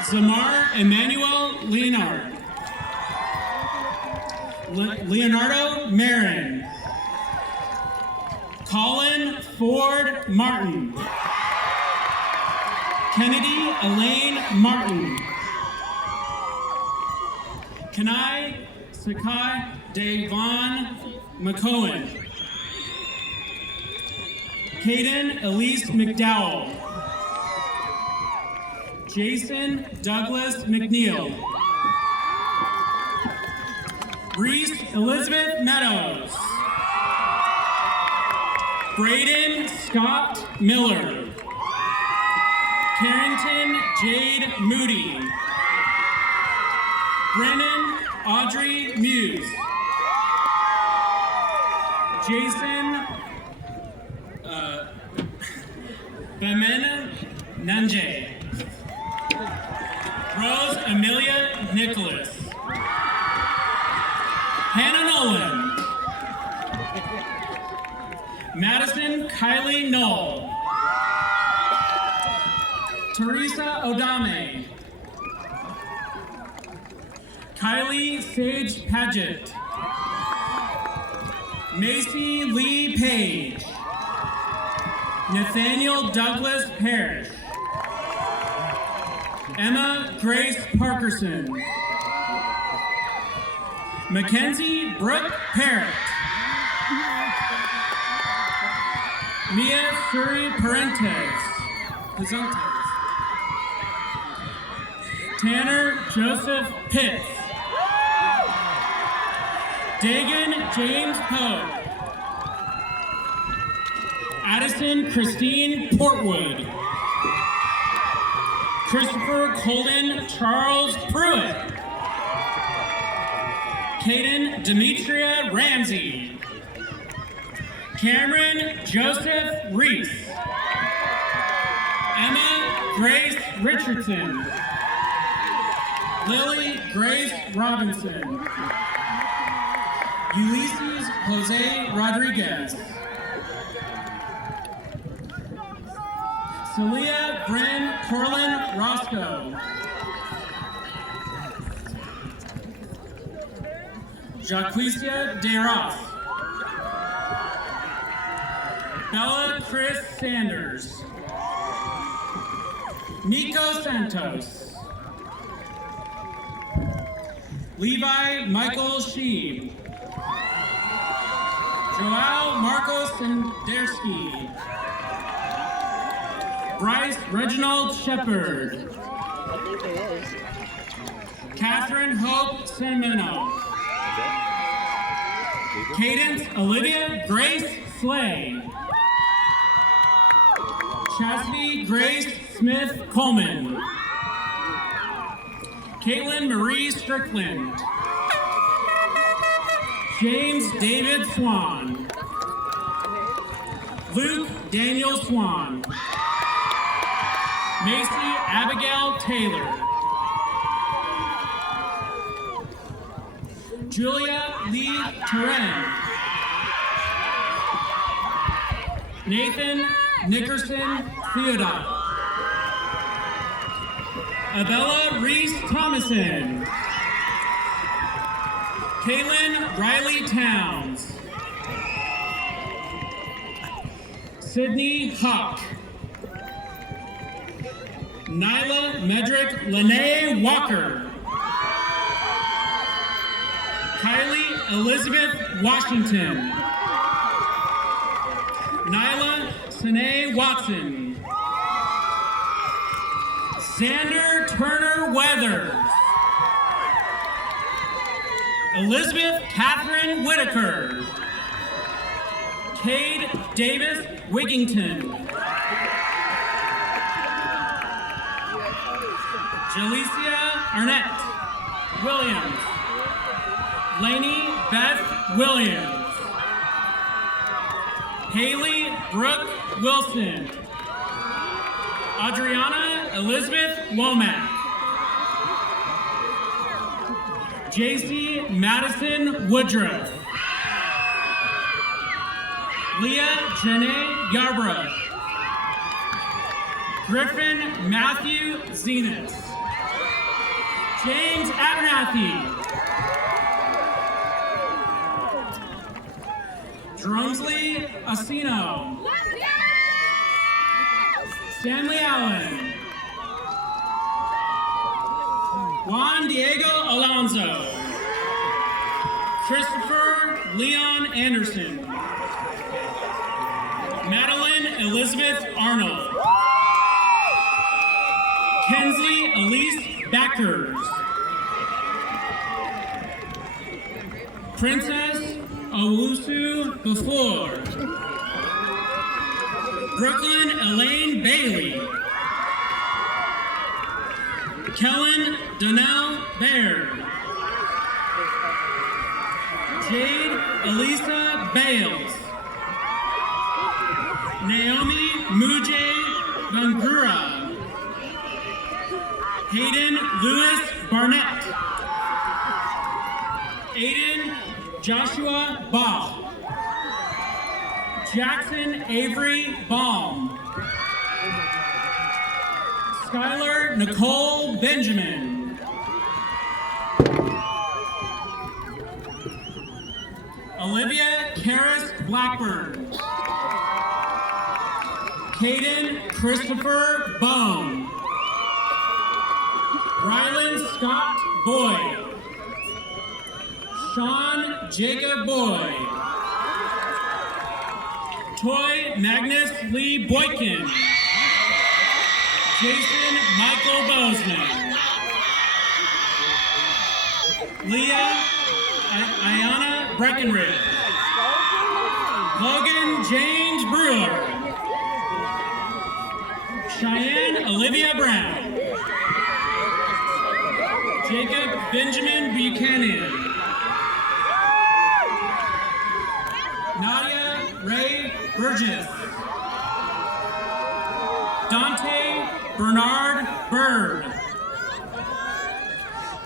Zamar Emmanuel Leonard. Leonardo Marin. Colin Ford Martin. Kennedy Elaine Martin. Kenai Sakai Devon McCohen. Caden Elise McDowell. Jason Douglas McNeil. Reese Elizabeth Meadows. Braden Scott Miller. Carrington Jade Moody. Brennan Audrey Muse. Jason Bemena Nanje. Rose Amelia Nicholas. Hannah Nolan. Madison Kylie Knoll. Teresa Odame. Kylie Sage Paget. Macy Lee Page. Nathaniel Douglas Parrish. Emma Grace Parkerson. Mackenzie Brooke Parrott. Mia Suri Parentes. Tanner Joseph Pitts. Dagan James Poe. Addison Christine Portwood. Christopher Colden Charles Pruitt. Caden Demetria Ramsey. Cameron Joseph Reese. Emma Grace Richardson. Lily Grace Robinson. Ulysses Jose Rodriguez. Celia Bryn Corlin Roscoe. Jacquesia DeRoss. Bella Chris Sanders. Nico Santos. Levi Michael Sheeb. Joao Marcos Sendersky. Bryce Reginald Shepard. Catherine Hope Semino. Cadence Olivia Grace Slay. Chastity Grace Smith Coleman. Caitlin Marie Strickland. James David Swan. Luke Daniel Swan. Macy Abigail Taylor. Julia Lee Turan. Nathan Nickerson Theodore. Abella Reese Thomason. Kaylin Riley Towns. Sydney Hawk. Nyla Medrick Lene Walker. Kylie Elizabeth Washington. Nyla Sine Watson. Xander Turner Weathers. Elizabeth Catherine Whitaker. Cade Davis Wigington. Jalicia Arnett Williams. Lainey Beth Williams. Haley Brooke Wilson. Adriana Elizabeth Womack. JC Madison Woodruff. Leah Janae Yarbrough. Griffin Matthew Zenas. James Abernathy. Drumsley Asino. Stanley Allen. Juan Diego Alonso. Christopher Leon Anderson. Madeline Elizabeth Arnold. Kensley Elise Backers. Princess Owusu Before. Brooklyn Elaine Bailey. Kellen Donnell Baird. Jade Elisa Bales. Naomi Muje Bangura. Hayden Lewis Barnett. Aiden Joshua Bach. Jackson Avery Baum. Skylar Nicole Benjamin. Olivia Karis Blackburn. Caden Christopher Bone. Rylan Scott Boyd. Sean Jacob Boyd. Toy Magnus Lee Boykin. Jason Michael Bozeman. Leah Ayana Breckenridge. Logan James Brewer. Cheyenne Olivia Brown. Jacob Benjamin Buchanan. Nadia Ray Burgess. Dante Bernard Bird.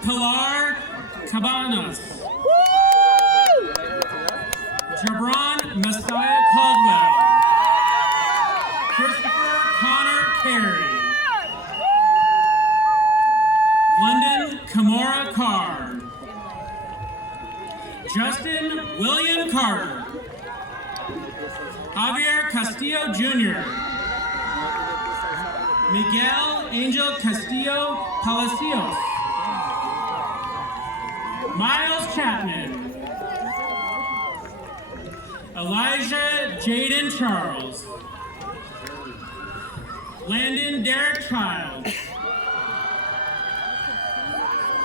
Pilar Cabanas. Jabron Messiah Caldwell. Christopher Connor Carey. London Kamora Carr. Justin William Carter. Javier Castillo Jr. Miguel Angel Castillo Palacios. Miles Chapman. Elijah Jaden Charles. Landon Derek Childs.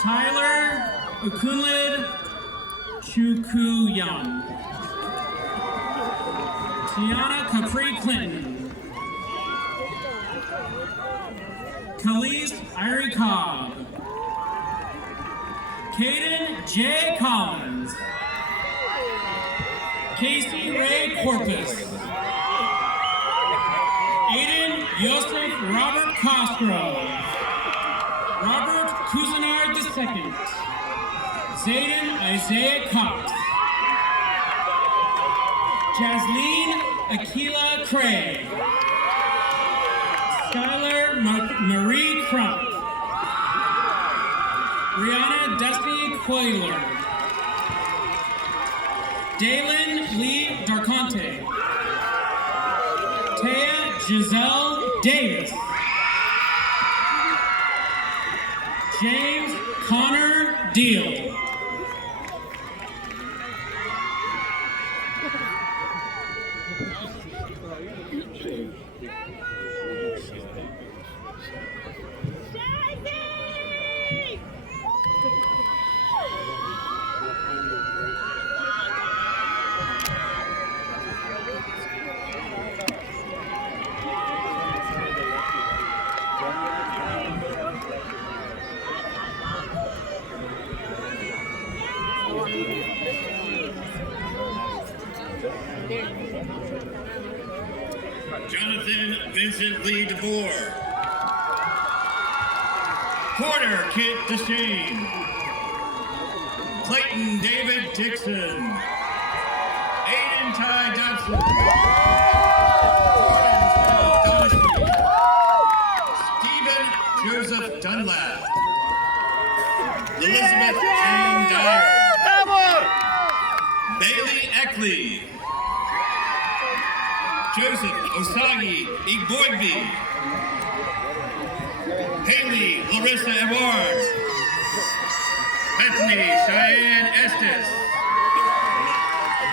Tyler Ukunlid Chukuyan. Tiana Capri Clinton. Khalees Irie Cobb. Caden J. Collins. Casey Ray Corpus. Aiden Yosef Robert Cosgrove. Robert Cousinard II. Zayden Isaiah Cox. Jasleen Akila Craig. Skylar Marie Crump. Rihanna Destiny Coiler. Dalen Lee Darconte. Taya Giselle Davis. James Connor Deal. Jonathan Vincent Lee DeBoer. Porter Kit DeShane. Clayton David Dixon. Aiden Ty Dodson. Stephen Joseph Dunlap. Elizabeth Jane Dyer. Bailey Eckley. Joseph Osagi Igboigby. Haley Larissa Edward. Bethany Cheyenne Estes.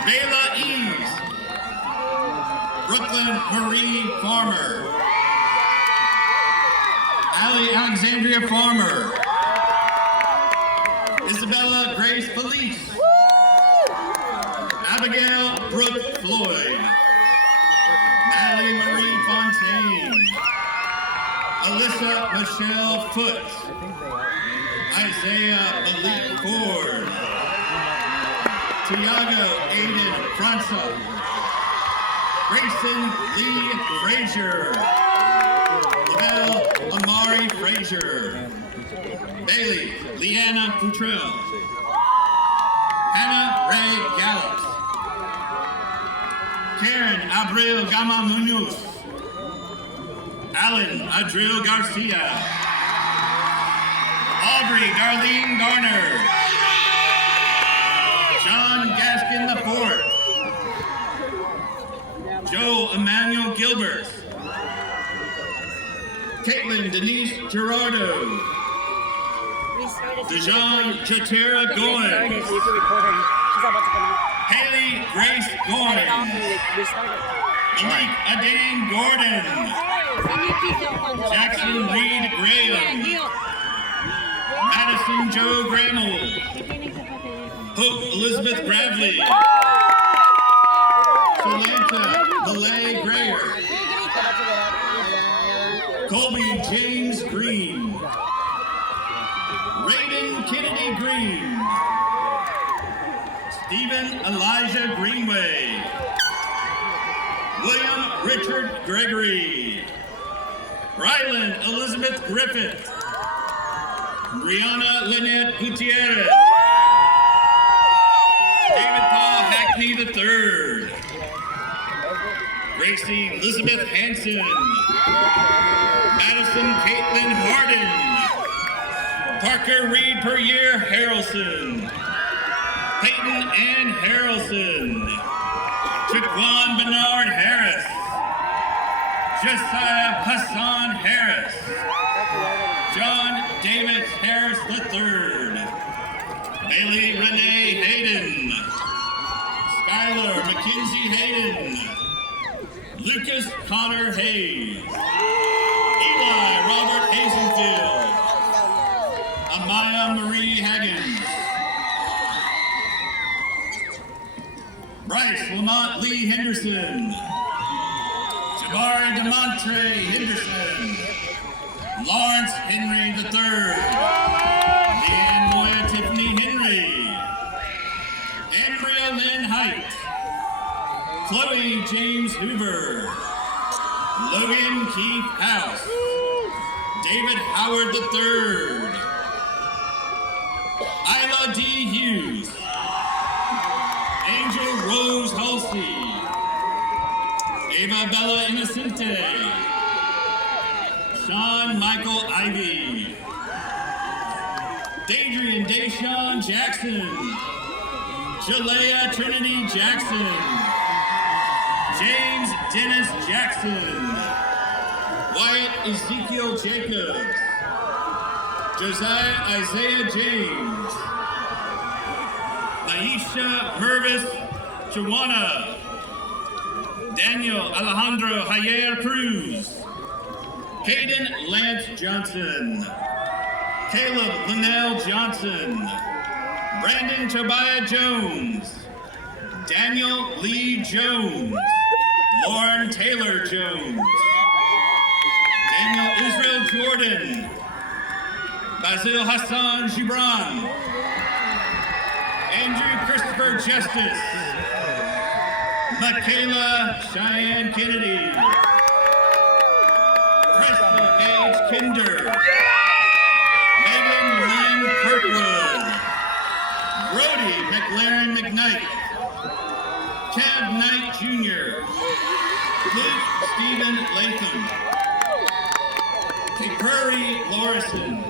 Layla Eves. Brooklyn Marie Farmer. Allie Alexandria Farmer. Isabella Grace Felice. Abigail Brooke Floyd. Natalie Marie Fontaine. Alyssa Michelle Foote. Isaiah Malik Ford. Tiago Aiden Franson. Grayson Lee Frazier. Lavelle Amari Frazier. Bailey Leanna Futrell. Hannah Ray Gallups. Karen Abril Gama Munoz. Alan Adril Garcia. Audrey Darlene Garner. John Gaskin IV. Joe Emmanuel Gilbert. Caitlin Denise Gerardo. Dejan Jotera Goins. Haley Grace Gordon. Malik Adane Gordon. Jackson Reed Graham. Madison Joe Grammel. Hope Elizabeth Bradley. Solanta Malay Grayer. Colby James Green. Raiden Kennedy Green. Stephen Elijah Greenway. William Richard Gregory. Ryland Elizabeth Griffith. Brianna Lynette Gutierrez. David Paul Hackney III. Gracie Elizabeth Hanson. Madison Caitlin Harden. Parker Reed Perrier Harrelson. Peyton Ann Harrelson. Jaquan Bernard Harris. Josiah Hassan Harris. John David Harris III. Bailey Renee Hayden. Skylar Mackenzie Hayden. Lucas Connor Hayes. Eli Robert Hazenfield. Amaya Marie Haggins. Bryce Lamont Lee Henderson. Jabari DeMontre Henderson. Lawrence Henry III. Leanne Moya Tiffany Henry. Ambria Lynn Height. Chloe James Hoover. Logan Keith House. David Howard III. Isla D. Hughes. Angel Rose Halsey. Ava Bella Innocente. Sean Michael Ivy. Dadrian Deshawn Jackson. Jalea Trinity Jackson. James Dennis Jackson. Wyatt Ezekiel Jacobs. Josiah Isaiah James. Aisha Mervis Joanna. Daniel Alejandro Javier Cruz. Caden Lance Johnson. Caleb Linnell Johnson. Brandon Tobiah Jones. Daniel Lee Jones. Lauren Taylor Jones. Daniel Israel Jordan. Basil Hassan Gibran. Andrew Christopher Justice. Michaela Cheyenne Kennedy. Crystal Gage Kinder. Megan Lynn Kirkwood. Brody McLaren McKnight. Chad Knight Jr. Luke Stephen Latham. Curry Lorison.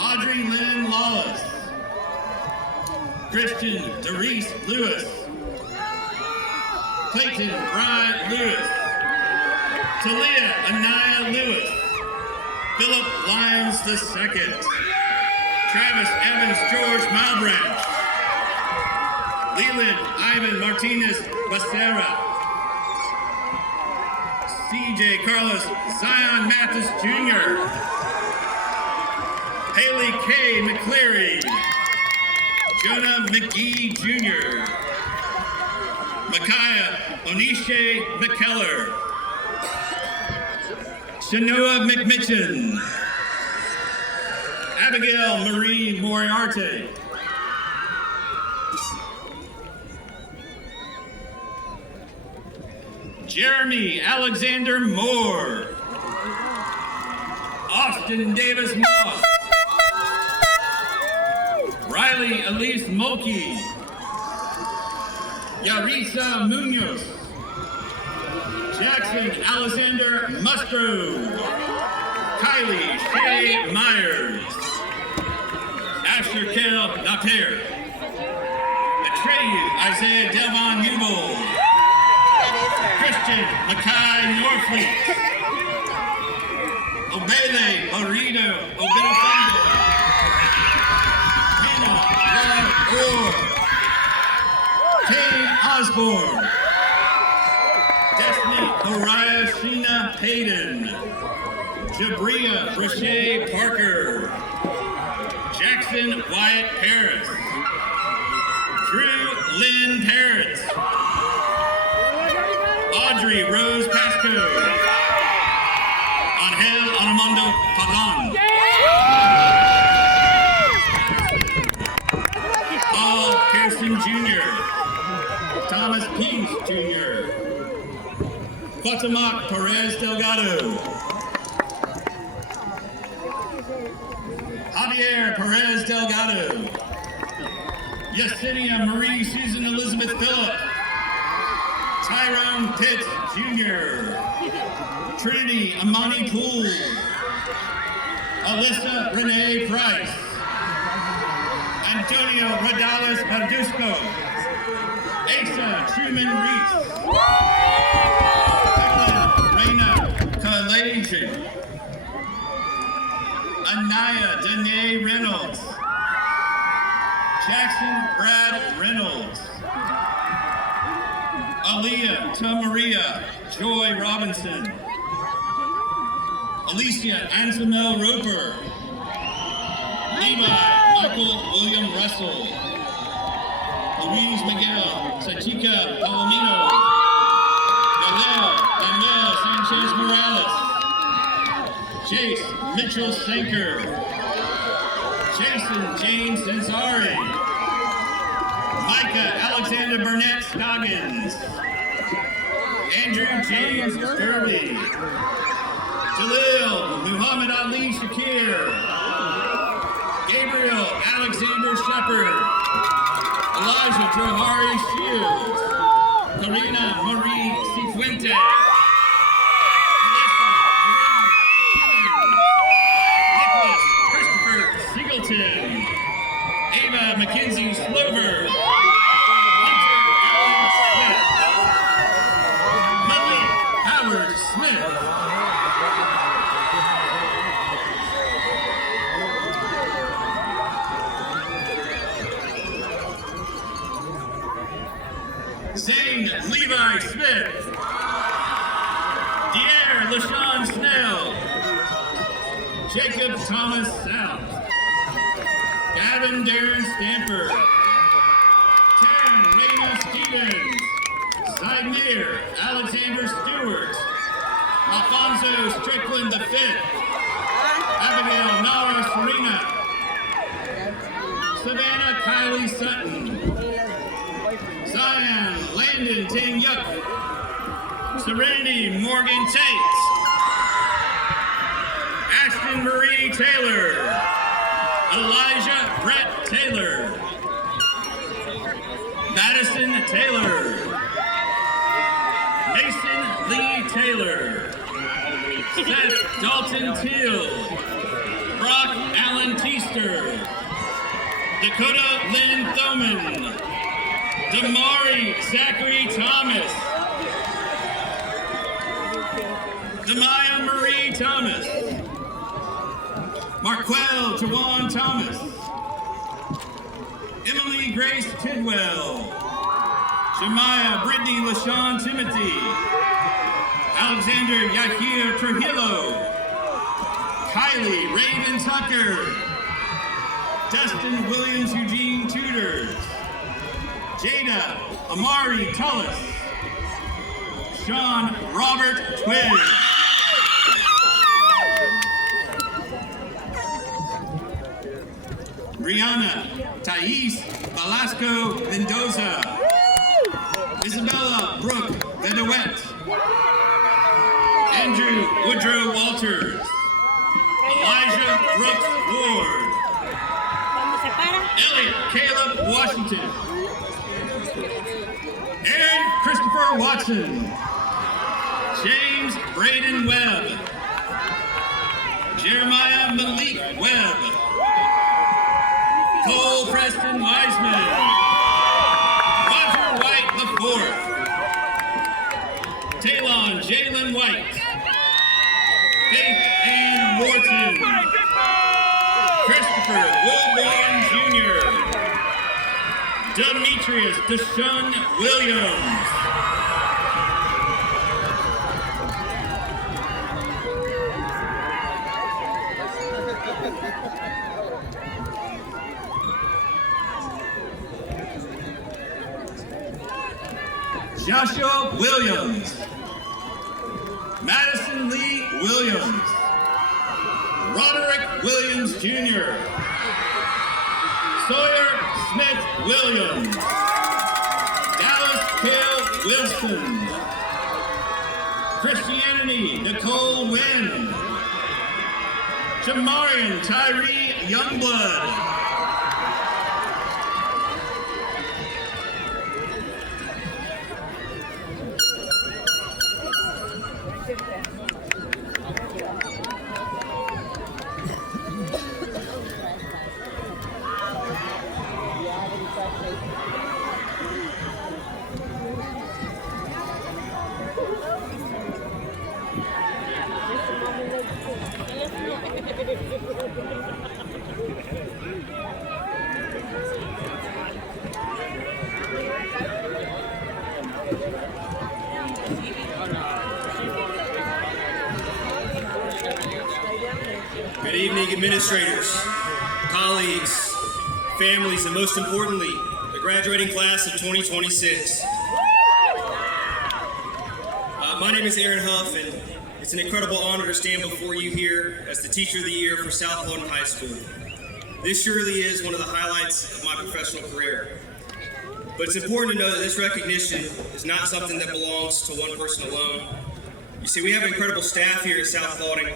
Audrey Lynn Lawless. Christian Doris Lewis. Clayton Bryant Lewis. Talia Anaya Lewis. Philip Lyons II. Travis Evans George Malbranch. Leland Ivan Martinez Becerra. CJ Carlos Zion Mathis Jr. Haley K. McCleary. Jonah McGee Jr., Micaiah Onishe McKellar, Shanoa McMitchen, Abigail Marie Moriarty, Jeremy Alexander Moore, Austin Davis Moss, Riley Elise Mulkey, Yarisa Munoz, Jackson Alexander Musgrove, Kylie Shay Myers, Asher Kell Napier, Atreyu Isaiah Delvon Newbold, Christian Mackay Norfleet, Obele Burrito Obenafondo, Hannah Love Orr, Kane Osborne, Destiny Oriah Sheena Payton, Jabria Brochet Parker, Jackson Wyatt Paris, Drew Lynn Parrott, Audrey Rose Pasco, Angel Armando Pagan, Paul Pearson Jr., Thomas Pease Jr., Cuauhtemoc Perez Delgado, Javier Perez Delgado, Yesenia Marie Susan Elizabeth Phillip, Tyrone Pitts Jr., Trinity Amani Poole, Alyssa Renee Price, Antonio Rodales Verduzco, Asa Truman Reese, Reina Kalajian, Anaya Danae Reynolds, Jackson Brad Reynolds, Aaliyah Tamaria Joy Robinson, Alicia Ansamel Roper, Levi Michael William Russell, Luis Miguel Sachika Palomino, Galeo Daniel Sanchez Morales, Chase Mitchell Sanker, Jason James Cesare, Micah Alexander Burnett Scoggins, Andrew James Kirby, Jalil Muhammad Ali Shakir, Gabriel Alexander Shepard, Elijah Johari Shields, Karina Marie Cifuentes, Nicholas Christopher Singleton, Ava Mackenzie Slover, Hunter Allen Smith, Malik Howard Smith, Zane Levi Smith, De'Aaron LaShawn Snell, Jacob Thomas South, Gavin Darren Stamper, Taryn Raina Stevens, Zydmir Alexander Stewart, Alfonso Strickland V, Abigail Nara Serena, Savannah Kylie Sutton, Zion Landon Tanyuk, Serenity Morgan Tate, Ashton Marie Taylor, Elijah Brett Taylor, Madison Taylor, Mason Lee Taylor, Seth Dalton Teal, Brock Allen Teester, Dakota Lynn Thoman, Damari Zachary Thomas, Demaya Marie Thomas, Marquel Jawan Thomas, Emily Grace Tidwell, Jemiah Brittany LaShawn Timothy, Alexander Yahir Trujillo, Kylie Raven Tucker, Dustin Williams Eugene Tutors. Jada Amari Tullis. Sean Robert Twig. Brianna Thais Velasco Mendoza. Isabella Brooke Bedouette. Andrew Woodrow Walters. Elijah Brooks Ward. Elliot Caleb Washington. Aaron Christopher Watson. James Braden Webb. Jeremiah Malik Webb. Cole Preston Wiseman. Roger White IV. Talon Jalen White. Faith Ann Morton. Christopher Wilborn Jr. Demetrius Deshaun Williams. Joshua Williams. Madison Lee Williams. Roderick Williams Jr. Sawyer Smith Williams. Dallas Cale Wilson. Christianity Nicole Wynn. Jamarian Tyree Youngblood. Good evening, administrators, colleagues, families, and most importantly, the graduating class of 2026. My name is Aaron Huff, and it's an incredible honor to stand before you here as the Teacher of the Year for South Bowdoin High School. This surely is one of the highlights of my professional career. But it's important to know that this recognition is not something that belongs to one person alone. You see, we have an incredible staff here at South Bowdoin,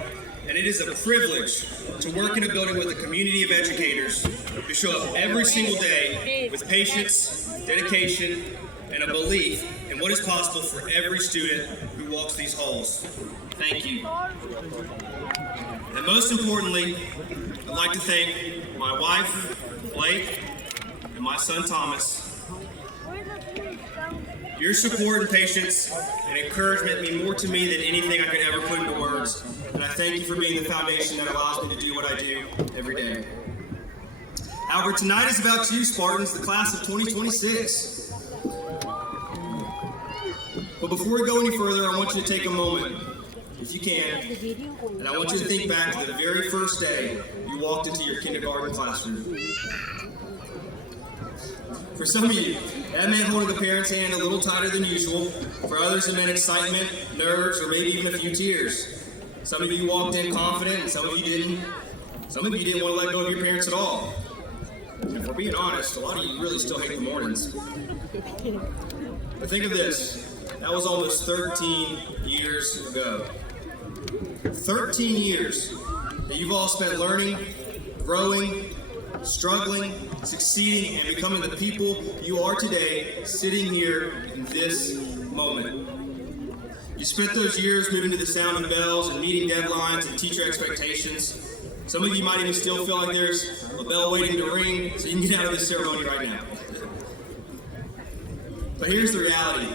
and it is a privilege to work in a building with a community of educators who show up every single day with patience, dedication, and a belief in what is possible for every student who walks these halls. Thank you. And most importantly, I'd like to thank my wife, Blake, and my son, Thomas. Your support and patience and encouragement mean more to me than anything I could ever put into words. And I thank you for being the foundation that allows me to do what I do every day. However, tonight is about you, Spartans, the class of 2026. But before we go any further, I want you to take a moment, if you can, and I want you to think back to the very first day you walked into your kindergarten classroom. For some of you, that meant holding a parent's hand a little tighter than usual. For others, it meant excitement, nerves, or maybe even a few tears. Some of you walked in confident, and some of you didn't. Some of you didn't want to let go of your parents at all. And if we're being honest, a lot of you really still hate the mornings. But think of this. That was almost 13 years ago. 13 years that you've all spent learning, growing, struggling, succeeding, and becoming the people you are today, sitting here in this moment. You spent those years moving to the sound of bells and meeting deadlines and teacher expectations. Some of you might even still feel like there's a bell waiting to ring so you can get out of this ceremony right now. But here's the reality.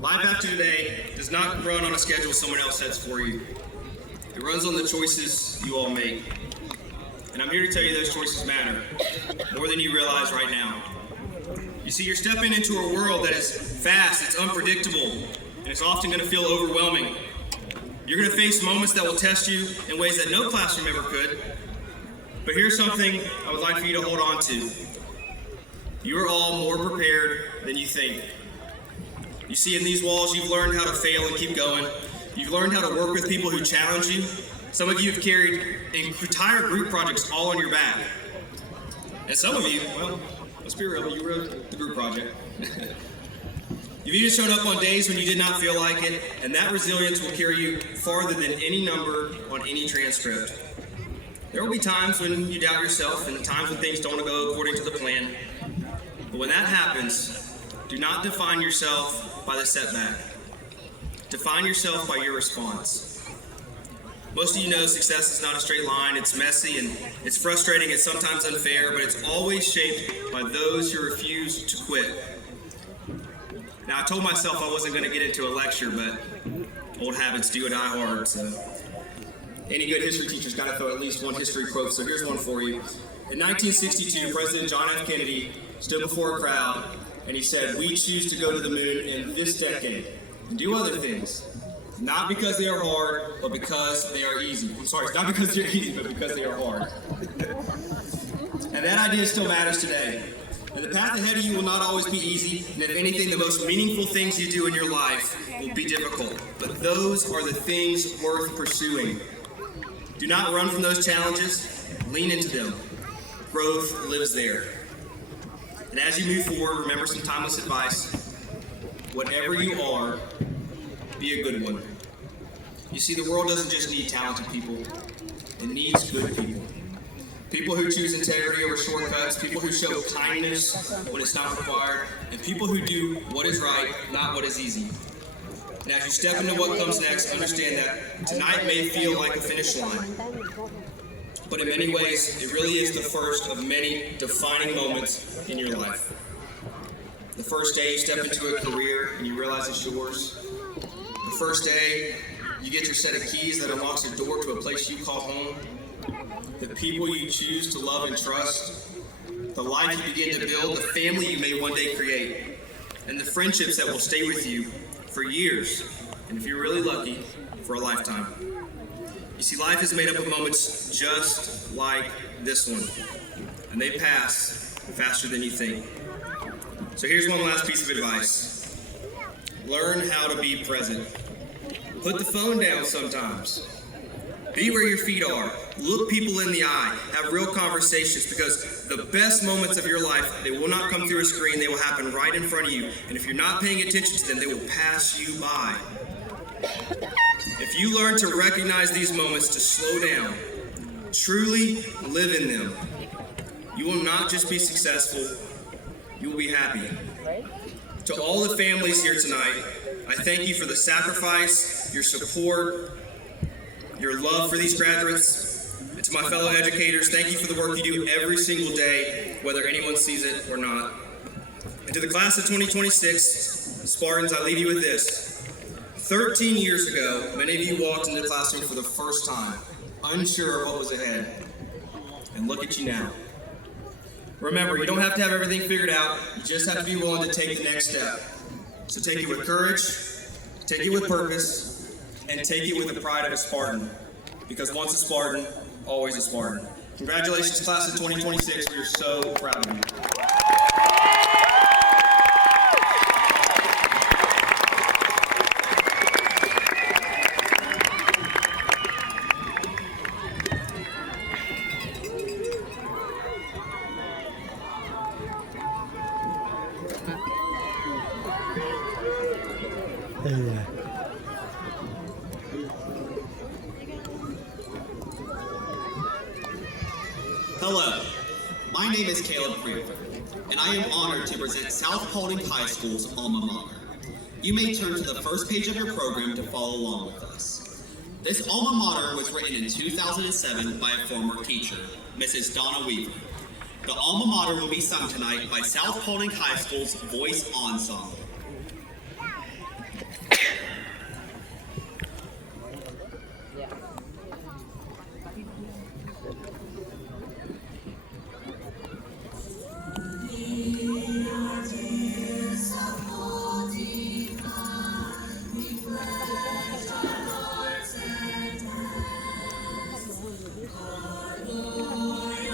Life after today does not run on a schedule someone else sets for you. It runs on the choices you all make. And I'm here to tell you those choices matter, more than you realize right now. You see, you're stepping into a world that is fast, it's unpredictable, and it's often going to feel overwhelming. You're going to face moments that will test you in ways that no classroom ever could. But But here's something I would like for you to hold on to. You are all more prepared than you think. You see in these walls, you've learned how to fail and keep going. You've learned how to work with people who challenge you. Some of you have carried entire group projects all on your back. And some of you, well, let's be real, you wrote the group project. You've even shown up on days when you did not feel like it, and that resilience will carry you farther than any number on any transcript. There will be times when you doubt yourself and times when things don't go according to the plan. But when that happens, do not define yourself by the setback. Define yourself by your response. Most of you know success is not a straight line. It's messy and it's frustrating. It's sometimes unfair, but it's always shaped by those who refuse to quit. Now, I told myself I wasn't going to get into a lecture, but old habits do die hard, so. Any good history teacher's got to throw at least one history quote, so here's one for you. In 1962, President John F. Kennedy stood before a crowd, and he said, "We choose to go to the moon in this decade and do other things, not because they are hard, but because they are easy." I'm sorry, not because they're easy, but because they are hard. And that idea still matters today. And the path ahead of you will not always be easy, and if anything, the most meaningful things you do in your life will be difficult. But those are the things worth pursuing. Do not run from those challenges, lean into them. Growth lives there. And as you move forward, remember some timeless advice. Whatever you are, be a good one. You see, the world doesn't just need talented people, it needs good people. People who choose integrity over shortcuts, people who show kindness when it's not required, and people who do what is right, not what is easy. And as you step into what comes next, understand that tonight may feel like a finish line. But in many ways, it really is the first of many defining moments in your life. The first day you step into a career and you realize it's yours. The first day you get your set of keys that unlocks a door to a place you call home. The people you choose to love and trust. The life you begin to build, the family you may one day create. And the friendships that will stay with you for years, and if you're really lucky, for a lifetime. You see, life is made up of moments just like this one, and they pass faster than you think. So here's one last piece of advice. Learn how to be present. Put the phone down sometimes. Be where your feet are. Look people in the eye. Have real conversations, because the best moments of your life, they will not come through a screen. They will happen right in front of you. And if you're not paying attention to them, they will pass you by. If you learn to recognize these moments, to slow down, truly live in them, you will not just be successful, you will be happy. To all the families here tonight, I thank you for the sacrifice, your support, your love for these graduates. And to my fellow educators, thank you for the work you do every single day, whether anyone sees it or not. And to the class of 2026, Spartans, I leave you with this. 13 years ago, many of you walked into the classroom for the first time, unsure of what was ahead. And look at you now. Remember, you don't have to have everything figured out. You just have to be willing to take the next step. So take it with courage, take it with purpose, and take it with the pride of a Spartan. Because once a Spartan, always a Spartan. Congratulations, class of 2026. We are so proud of you. Hello, my name is Caleb Cranford, and I am honored to present South Paulding High School's alma mater. You may turn to the first page of your program to follow along with us. This alma mater was written in 2007 by a former teacher, Mrs. Donna Weaver. The alma mater will be sung tonight by South Paulding High School's Voice Ensemble. Glory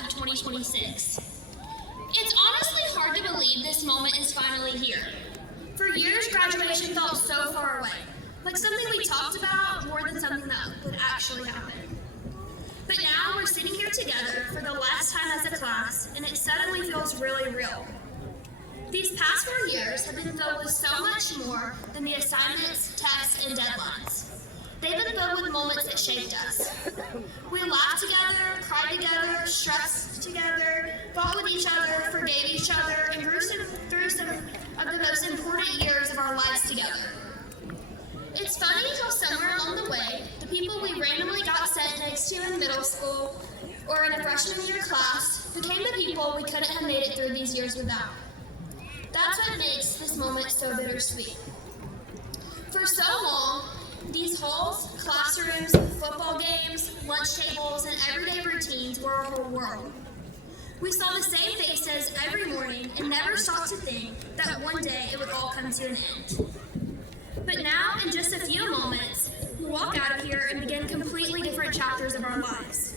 of 2026. It's honestly hard to believe this moment is finally here. For years, graduation felt so far away, like something we talked about more than something that would actually happen. But now we're sitting here together for the last time as a class, and it suddenly feels really real. These past 4 years have been filled with so much more than the assignments, tests, and deadlines. They've been filled with moments that shaped us. We laughed together, cried together, stressed together, fought with each other, forgave each other, and grew through some of the most important years of our lives together. It's funny how somewhere along the way, the people we randomly got sat next to in middle school or in a freshman year class became the people we couldn't have made it through these years without. That's what makes this moment so bittersweet. For so long, these halls, classrooms, football games, lunch tables, and everyday routines were our whole world. We saw the same faces every morning and never stopped to think that one day it would all come to an end. But now, in just a few moments, we'll walk out of here and begin completely different chapters of our lives.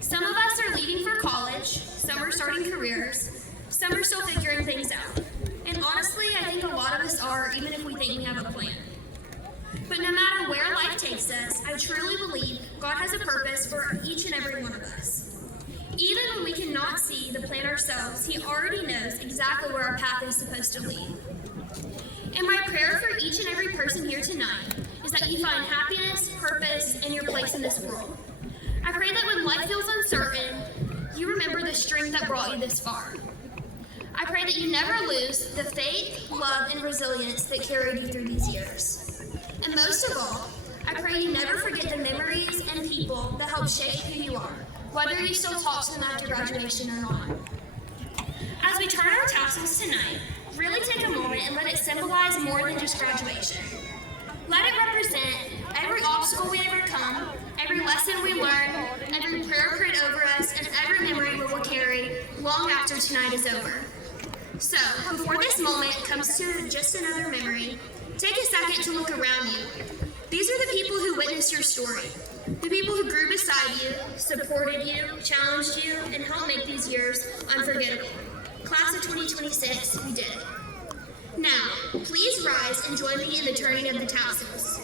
Some of us are leaving for college, some are starting careers, some are still figuring things out. And honestly, I think a lot of us are, even if we think we have a plan. But no matter where life takes us, I truly believe God has a purpose for each and every one of us. Even when we cannot see the plan ourselves, He already knows exactly where our path is supposed to lead. And my prayer for each and every person here tonight is that you find happiness, purpose, and your place in this world. I pray that when life feels uncertain, you remember the strength that brought you this far. I pray that you never lose the faith, love, and resilience that carried you through these years. And most of all, I pray you never forget the memories and people that helped shape who you are, whether you still talk to them after graduation or not. As we turn our tassels tonight, really take a moment and let it symbolize more than just graduation. Let it represent every obstacle we overcome, every lesson we learn, every prayer prayed over us, and every memory we will carry long after tonight is over. So, before this moment comes to just another memory, take a second to look around you. These are the people who witnessed your story, the people who grew beside you, supported you, challenged you, and helped make these years unforgettable. Class of 2026, we did it. Now, please rise and join me in the turning of the tassels.